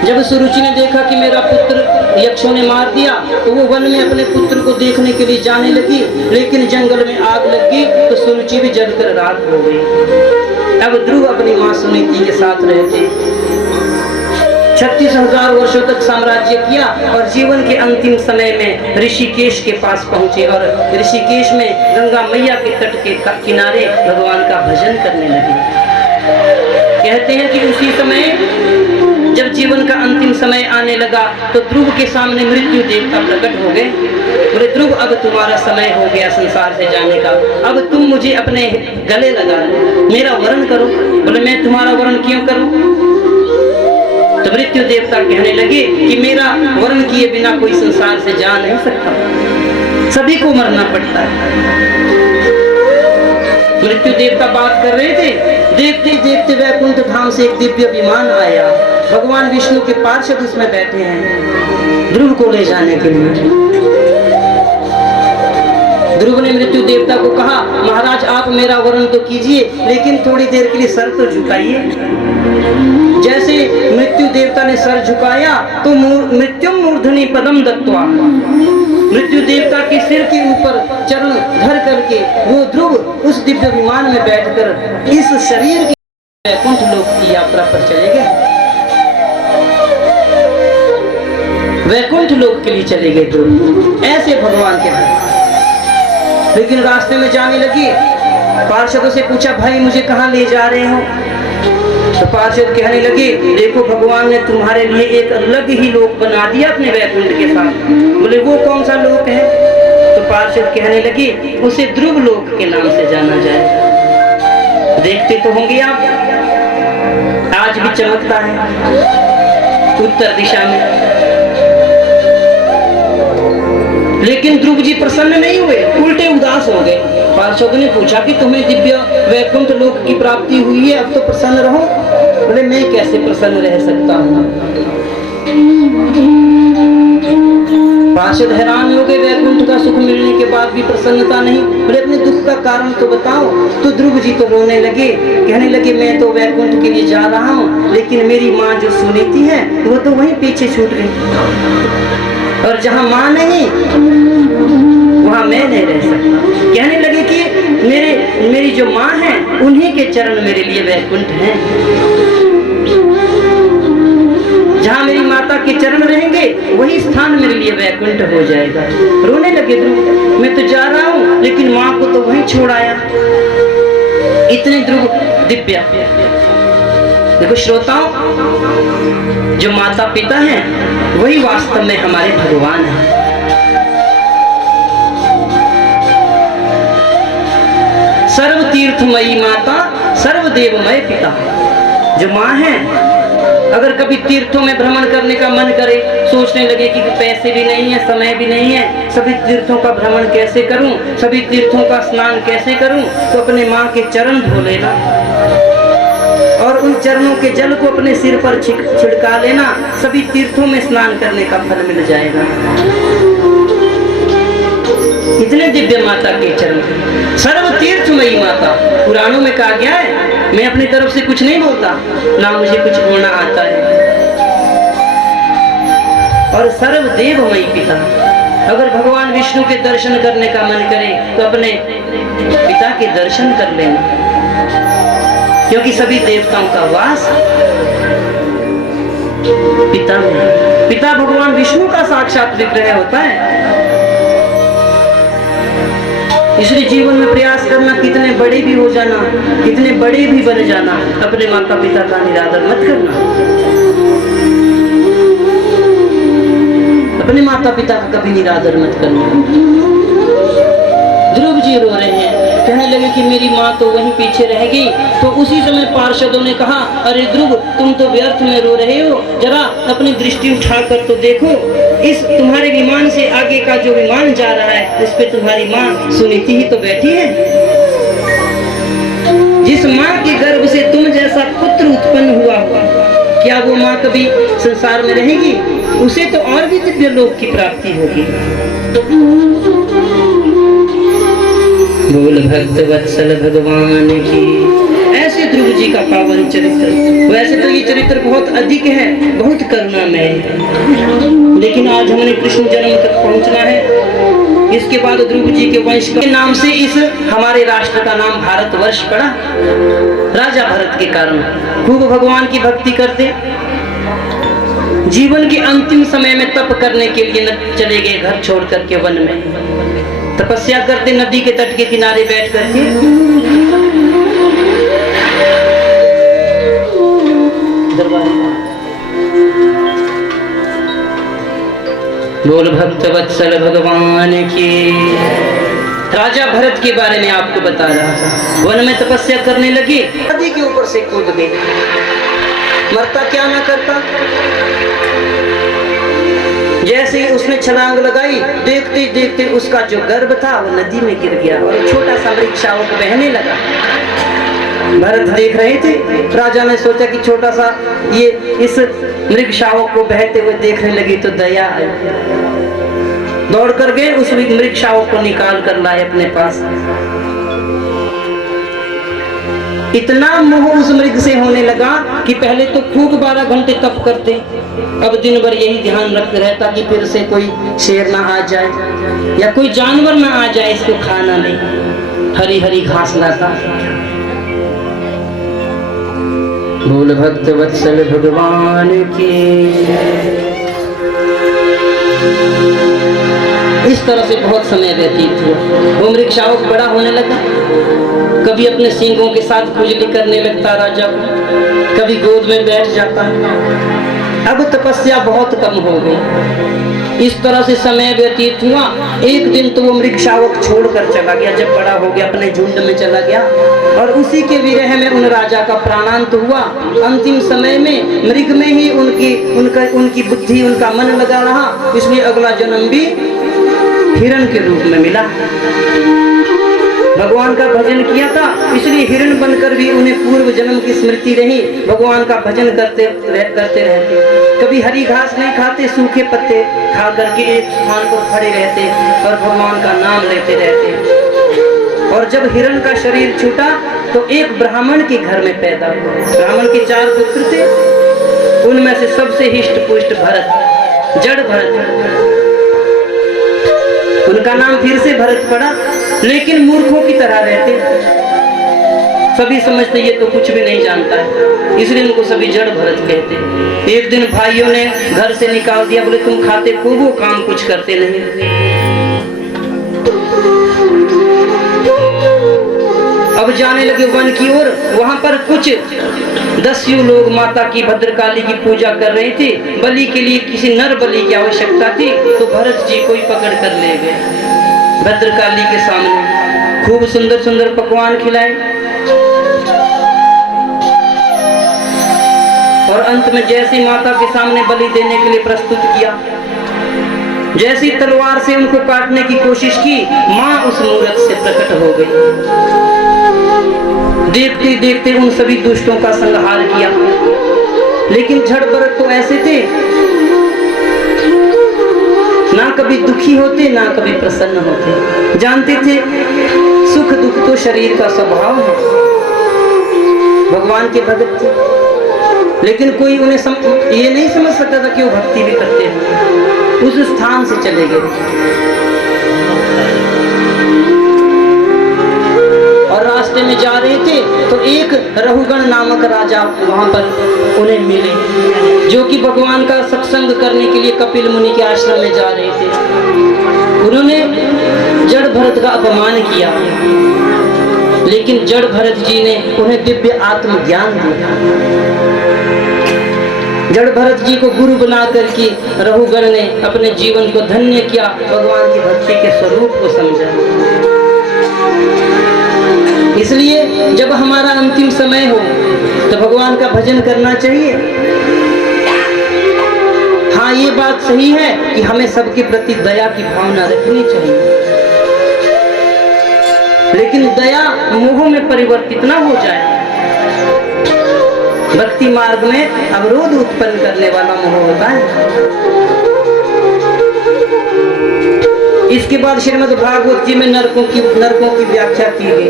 जब सुरुचि ने देखा कि मेरा पुत्र यक्षों ने मार दिया तो वो वन में अपने पुत्र को देखने के लिए जाने लगी, लेकिन जंगल में आग लग गई तो सुरुचि भी जलकर राख हो गई। अब ध्रुव अपनी मां सुनीति के साथ रहते, 36,000 वर्षों तक साम्राज्य किया और जीवन के अंतिम समय में ऋषिकेश के पास पहुंचे और ऋषिकेश में गंगा मैया के तट के किनारे भगवान का भजन करने लगे। कहते हैं कि उसी समय जब जीवन का अंतिम समय आने लगा तो ध्रुव के सामने मृत्यु देवता प्रकट हो गए। बोले ध्रुव अब तुम्हारा समय हो गया संसार से जाने का, अब तुम मुझे अपने गले लगा लो, मेरा वरण करो। बोले मैं तुम्हारा वरण क्यों करूं? तो मृत्यु देवता कहने लगे कि मेरा वरण किए बिना कोई संसार से जा नहीं सकता, सभी को मरना पड़ता है। मृत्यु देवता बात कर रहे थे, देखते देखते वैकुंठ धाम से एक दिव्य विमान आया, भगवान विष्णु के पार्षद उसमें बैठे हैं ध्रुव को ले जाने के लिए। ध्रुव ने मृत्यु देवता को कहा महाराज आप मेरा वरण तो कीजिए लेकिन थोड़ी देर के लिए सर तो झुकाइए। जैसे मृत्यु देवता ने सर झुकाया तो मृत्युम मूर्धनि पदम दत्वा, मृत्यु देवता के सिर के ऊपर चरण धर करके वो ध्रुव उस दिव्य विमान में बैठकर इस शरीर की वैकुंठ लोक की यात्रा पर चले गए, वैकुंठ लोक के लिए चले गए ध्रुव। ऐसे भगवान के भक्त। लेकिन रास्ते में जाने लगे, पार्षदों से पूछा भाई मुझे कहाँ ले जा रहे हो? तो पार्षद कहने लगे देखो भगवान ने तुम्हारे लिए एक अलग ही लोक बना दिया अपने वैकुंठ के साथ। बोले वो कौन सा लोक है? तो पार्षद कहने लगे उसे ध्रुव लोक के नाम से जाना जाए। देखते तो होंगे आप, आज भी चमकता है उत्तर दिशा में। लेकिन ध्रुव जी प्रसन्न नहीं हुए, उल्टे उदास हो गए। पार्षदों ने पूछा कि तुम्हें दिव्य वैकुंठ लोक की प्राप्ति हुई है, अब तो प्रसन्न रहो। बोले मैं कैसे प्रसन्न रह सकता हूँ? पार्षद हैरान हो गए, वैकुंठ का सुख मिलने के बाद भी प्रसन्नता नहीं। बोले अपने दुख का कारण तो बताओ। तो ध्रुव जी तो रोने लगे, कहने लगे मैं तो वैकुंठ के लिए जा रहा हूँ लेकिन मेरी माँ जो सुनीति है वो तो वहीं पीछे छूट गई, और जहाँ माँ नहीं वहाँ मैं नहीं रह सकता। कहने लगे कि मेरी जो माँ है उन्हीं के चरण मेरे लिए वैकुंठ हैं, जहाँ मेरी माता के चरण रहेंगे वही स्थान मेरे लिए वैकुंठ हो जाएगा। रोने लगे ध्रुव, मैं तो जा रहा हूँ लेकिन माँ को तो वहीं छोड़ आया। इतने ध्रुव दिव्य। देखो श्रोताओं, जो माता पिता हैं वही वास्तव में हमारे भगवान हैं। सर्व तीर्थमयी माता, सर्व देवमय पिता। जो माँ है अगर कभी तीर्थों में भ्रमण करने का मन करे, सोचने लगे कि पैसे भी नहीं है, समय भी नहीं है, सभी तीर्थों का भ्रमण कैसे करूं, सभी तीर्थों का स्नान कैसे करूं, तो अपने माँ के चरण धो लेना और उन चरणों के जल को अपने सिर पर छिड़का लेना। सभी तीर्थों में स्नान करने का फल मिल जाएगा। इतने दिव्य माता के चरण, सर्व तीर्थमयी माता। पुराणों में कहा गया है, मैं अपनी तरफ से कुछ नहीं बोलता, ना मुझे कुछ बोलना आता है। और सर्वदेवमयी पिता, अगर भगवान विष्णु के दर्शन करने का मन करे तो अपने पिता के दर्शन कर लेना, क्योंकि सभी देवताओं का वास पिता में। पिता भगवान विष्णु का साक्षात विग्रह होता है। इसलिए जीवन में प्रयास करना, कितने बड़े भी हो जाना, कितने बड़े भी बन जाना, अपने माता पिता का निरादर मत करना। अपने माता पिता का कभी निरादर मत करना। ध्रुव जी रो रहे हैं, कहने लगे कि मेरी माँ तो वहीं पीछे रह गई। तो उसी समय पार्षदों ने कहा, अरे ध्रुव, तुम तो व्यर्थ में रो रहे हो, जरा अपनी दृष्टि उठाकर तो देखो, इस तुम्हारे विमान से आगे का जो विमान जा रहा है, उस पे तुम्हारी माँ सुनीति ही तो बैठी है। जिस माँ के गर्भ से तुम जैसा पुत्र उत्पन्न हुआ होगा, क्या वो माँ कभी संसार में रहेगी? उसे तो और भी दिव्य लोक की प्राप्ति होगी। बोल भक्त वत्सल भगवान की। ऐसे ध्रुव जी का पावन चरित्र। वैसे तो ये चरित्र बहुत अधिक है, बहुत करुणामय है, लेकिन आज हमने कृष्ण जन्म तक पहुंचना है। इसके बाद ध्रुव जी के वंश के नाम से इस हमारे राष्ट्र का नाम भारतवर्ष पड़ा। राजा भरत के कारण खूब भगवान की भक्ति करते, जीवन के अंतिम समय में तप करने के लिए चले गए घर छोड़ करके वन में। तपस्या करते नदी के तट के किनारे बैठ करके। बोल भक्त वत्सल भगवान की। राजा भरत के बारे में आपको बता रहा था। वन में तपस्या करने लगे, नदी के ऊपर से कूद गए। मरता क्या ना करता। जैसे ही उसने छलांग लगाई, देखते देखते उसका जो गर्भ था वो नदी में गिर गया और छोटा सा वृक्षावक बहने लगा। भरत देख रहे थे। राजा ने सोचा कि छोटा सा ये इस वृक्षावक को बहते हुए देखने लगी तो दया आई। दौड़ कर गए, उस वृक्षावक को निकाल कर लाए अपने पास। इतना मोह उस मृग से होने लगा कि पहले तो खूब 12 घंटे तप करते, अब दिन भर यही ध्यान रखते रहता कि फिर से कोई शेर ना आ जाए या कोई जानवर ना आ जाए इसको खाना नहीं। हरी हरी घास लाता। बोल भक्त वत्सल भगवान की। इस तरह से बहुत समय व्यतीत हुआ। वो वृक्षावक बड़ा होने लगा, कभी अपने सींगों के साथ खुजली करने लगता राजा को, कभी गोद में बैठ जाता। अब तपस्या बहुत कम हो गई। इस तरह से समय व्यतीत हुआ। एक दिन तो वो वृक्षावक छोड़कर चला गया, जब बड़ा हो गया अपने झुंड में चला गया और उसी के विरह में उन राजा का प्राणांत हुआ। अंतिम समय में मृग में ही उनकी बुद्धि, उनका मन लगा रहा, इसलिए अगला जन्म भी हिरण के रूप में मिला। भगवान का भजन किया था, इसलिए हिरण बनकर भी उन्हें पूर्व जन्म की स्मृति रही। भगवान का भजन करते रहते। कभी हरी घास नहीं खाते, सूखे पत्ते खा करके एक स्थान पर खड़े रहते और भगवान का नाम लेते रहते। और जब हिरण का शरीर छूटा तो एक ब्राह्मण के घर में पैदा हुआ। ब्राह्मण के 4 पुत्र थे, उनमें से सबसे हिष्ट पुष्ट भरत, जड़ भरत। उनका नाम फिर से भरत पड़ा, लेकिन मूर्खों की तरह रहते। सभी समझते ये तो कुछ भी नहीं जानता है, इसलिए उनको सभी जड़ भरत कहते। एक दिन भाइयों ने घर से निकाल दिया, बोले तुम खाते खूब हो, काम कुछ करते नहीं। अब जाने लगे वन की ओर। वहां पर कुछ दस्यु लोग माता की भद्रकाली की पूजा कर रहे थे। बलि के लिए किसी नर बलि की आवश्यकता थी, तो भरत जी को ही पकड़ कर ले गए। भद्रकाली के सामने खूब सुंदर सुंदर पकवान खिलाए और अंत में जैसी माता के सामने बलि देने के लिए प्रस्तुत किया, जैसी तलवार से उनको काटने की कोशिश की, मां उस मूरत से प्रकट हो गई। देखते देखते उन सभी दुष्टों का संहार किया। लेकिन जड़ भरत तो ऐसे थे, ना कभी दुखी होते ना कभी प्रसन्न होते। जानते थे सुख दुख तो शरीर का स्वभाव है। भगवान के भक्त थे, लेकिन कोई उन्हें ये नहीं समझ सकता था कि वो भक्ति भी करते हैं। उस स्थान से चले गए और रास्ते में जा रहे थे तो एक रहुगण नामक राजा वहां पर उन्हें मिले, जो कि भगवान का सत्संग करने के लिए कपिल मुनि के आश्रम में जा रहे थे। उन्होंने जड़ भरत का अपमान किया, लेकिन जड़ भरत जी ने उन्हें दिव्य आत्मज्ञान दिया। जड़ भरत जी को गुरु बना करके रहुगण ने अपने जीवन को धन्य किया, भगवान की भक्ति के स्वरूप को समझा। इसलिए जब हमारा अंतिम समय हो तो भगवान का भजन करना चाहिए। हाँ, ये बात सही है कि हमें सबके प्रति दया की भावना रखनी चाहिए, लेकिन दया मोह में परिवर्तित ना हो जाए। भक्ति मार्ग में अवरोध उत्पन्न करने वाला मोह होता है। इसके बाद श्रीमद् भागवत जी में नरकों की व्याख्या की गई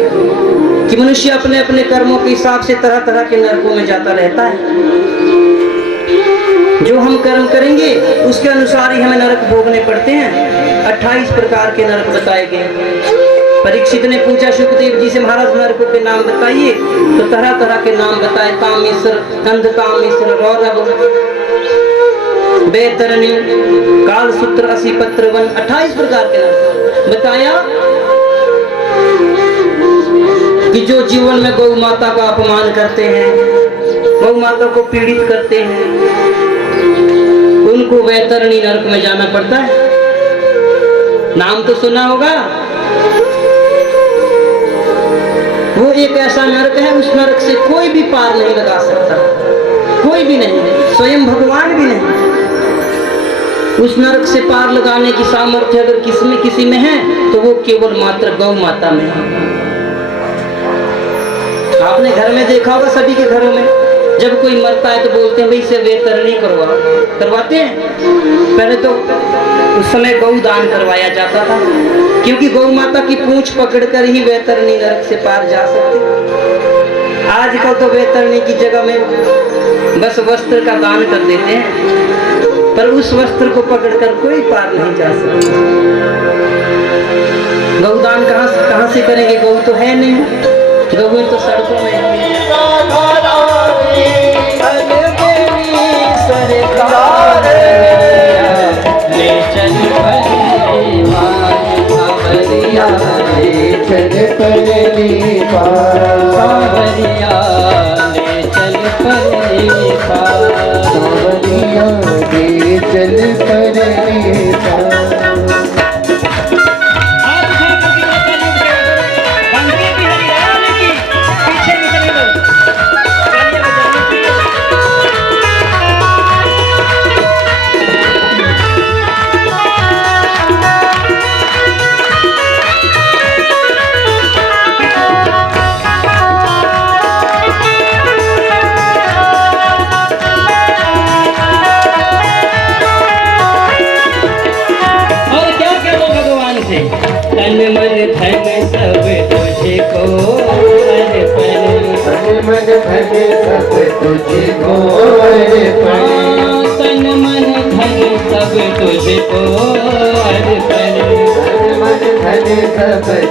कि मनुष्य अपने अपने कर्मों के हिसाब से तरह तरह के नरकों में जाता रहता है। जो हम कर्म करेंगे उसके अनुसार ही हमें नरक भोगने पड़ते हैं। 28 प्रकार के नरक बताए गए। परीक्षित ने पूछा सुखदेव जी से, महाराज नरकों के नाम बताइए, तो तरह तरह के नाम बताए। कामेश्वर, अंधकामेश्वर, रौरव, बैतरणी, कालसूत्र, असीपत्र वन, 28 प्रकार के नाम बताया कि जो जीवन में गौ माता का अपमान करते हैं, गौ माता को पीड़ित करते हैं, उनको बैतरणी नरक में जाना पड़ता है। नाम तो सुना होगा। वो एक ऐसा नरक है, उस नरक से कोई भी पार नहीं लगा सकता, कोई भी नहीं, स्वयं भगवान भी नहीं। उस नरक से पार लगाने की सामर्थ्य अगर किसी में है तो वो केवल मात्र गौ माता में है। आपने घर में देखा होगा, सभी के घरों में जब कोई मरता है तो बोलते हैं भाई इसे वैतरणी करवाते हैं। पहले तो उस समय गौ दान करवाया जाता था, क्योंकि गौ माता की पूंछ पकड़कर ही वैतरणी नरक से पार जा सकते। आजकल तो वैतरणी की जगह में बस वस्त्र का दान कर देते हैं, पर उस वस्त्र को पकड़कर कोई पार नहीं जा सकता। गौदान कहां से करेंगे? गौ तो है नहीं, गौ तो सड़कों में है।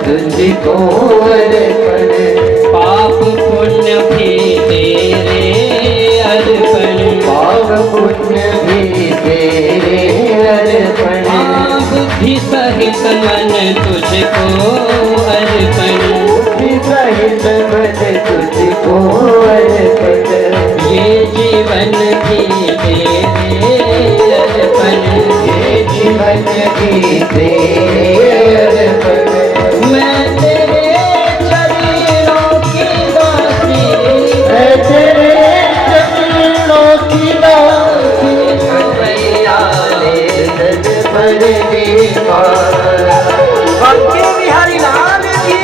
तुझको अर्पण, पाप पुण्य भी तेरे अर्पण, पाप पुण्य भी तेरे अर्पण, बुद्धि सहित मन तुझको अर्पण, बुद्धि सहित मन तुझको अर्पण, ये जीवन भी तेरे अर्पण, ये जीवन भी तेरे अर्पण। मैं तेरे चरणों की दासी, मैं तेरे चरणों दी पार। बांके बिहारी लाल की।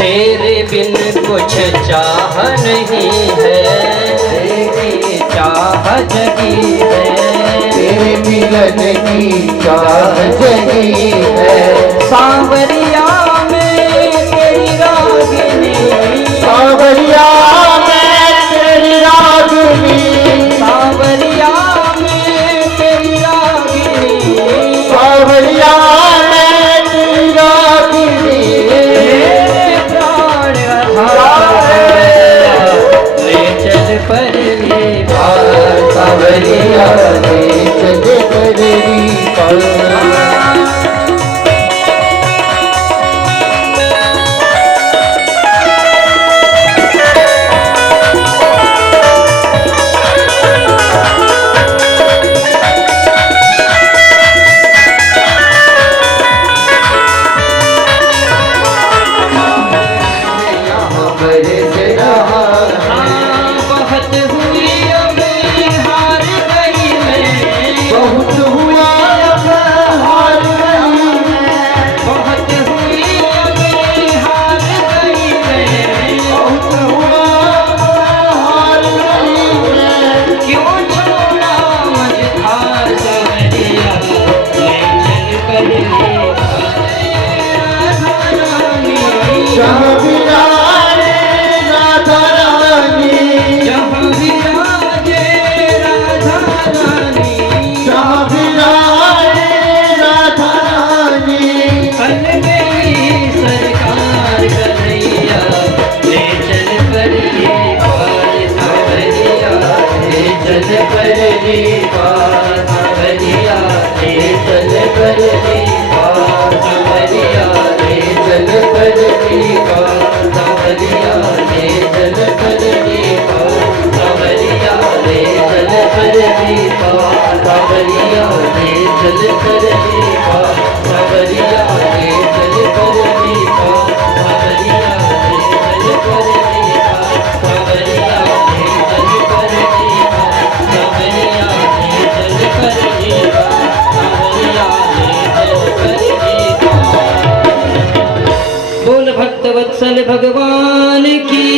तेरे बिन कुछ चाह नहीं है, तेरी चाह जगी है, तेरे मिलन की चाह जगी है। सांवरिया में तेरी रागिनी, सांवरिया में तेरी रागिनी, सांवरिया में तेरी रागिनी, सांवरिया में तेरी रागिनी। मेरे प्राण ले चल परली पार, सांवरिया ले चल परली पार। बरस रहा बहुत हुई अब हार गई मैं, बहुत हुआ अब हार गई मैं, बहुत हुई अब हार गई मैं, बहुत हुआ अब हार गई मैं। क्यों छोड़ा मझधार सवरिया, ले चल परली जहाँ विराजे राधा रानी, जहाँ विराजे राधा रानी, जहाँ विराजे राधा रानी। कल मेरी सरकार कन्हैया, ले चल परली पार सांवरिया, ले चल परली पार सांवरिया, ले चल परली पार सांवरिया, ले चल परली पार सांवरिया, ले चल परली पार सांवरिया, ले चल परली पार सांवरिया, ले चल परली पार सांवरिया, ले चल परली पार सांवरिया, ले चल परली पार सांवरिया, ले चल परली पार सांवरिया, ले चल परली पार सांवरिया, ले चल परली पार। बोल भक्त वत्सल भगवान की।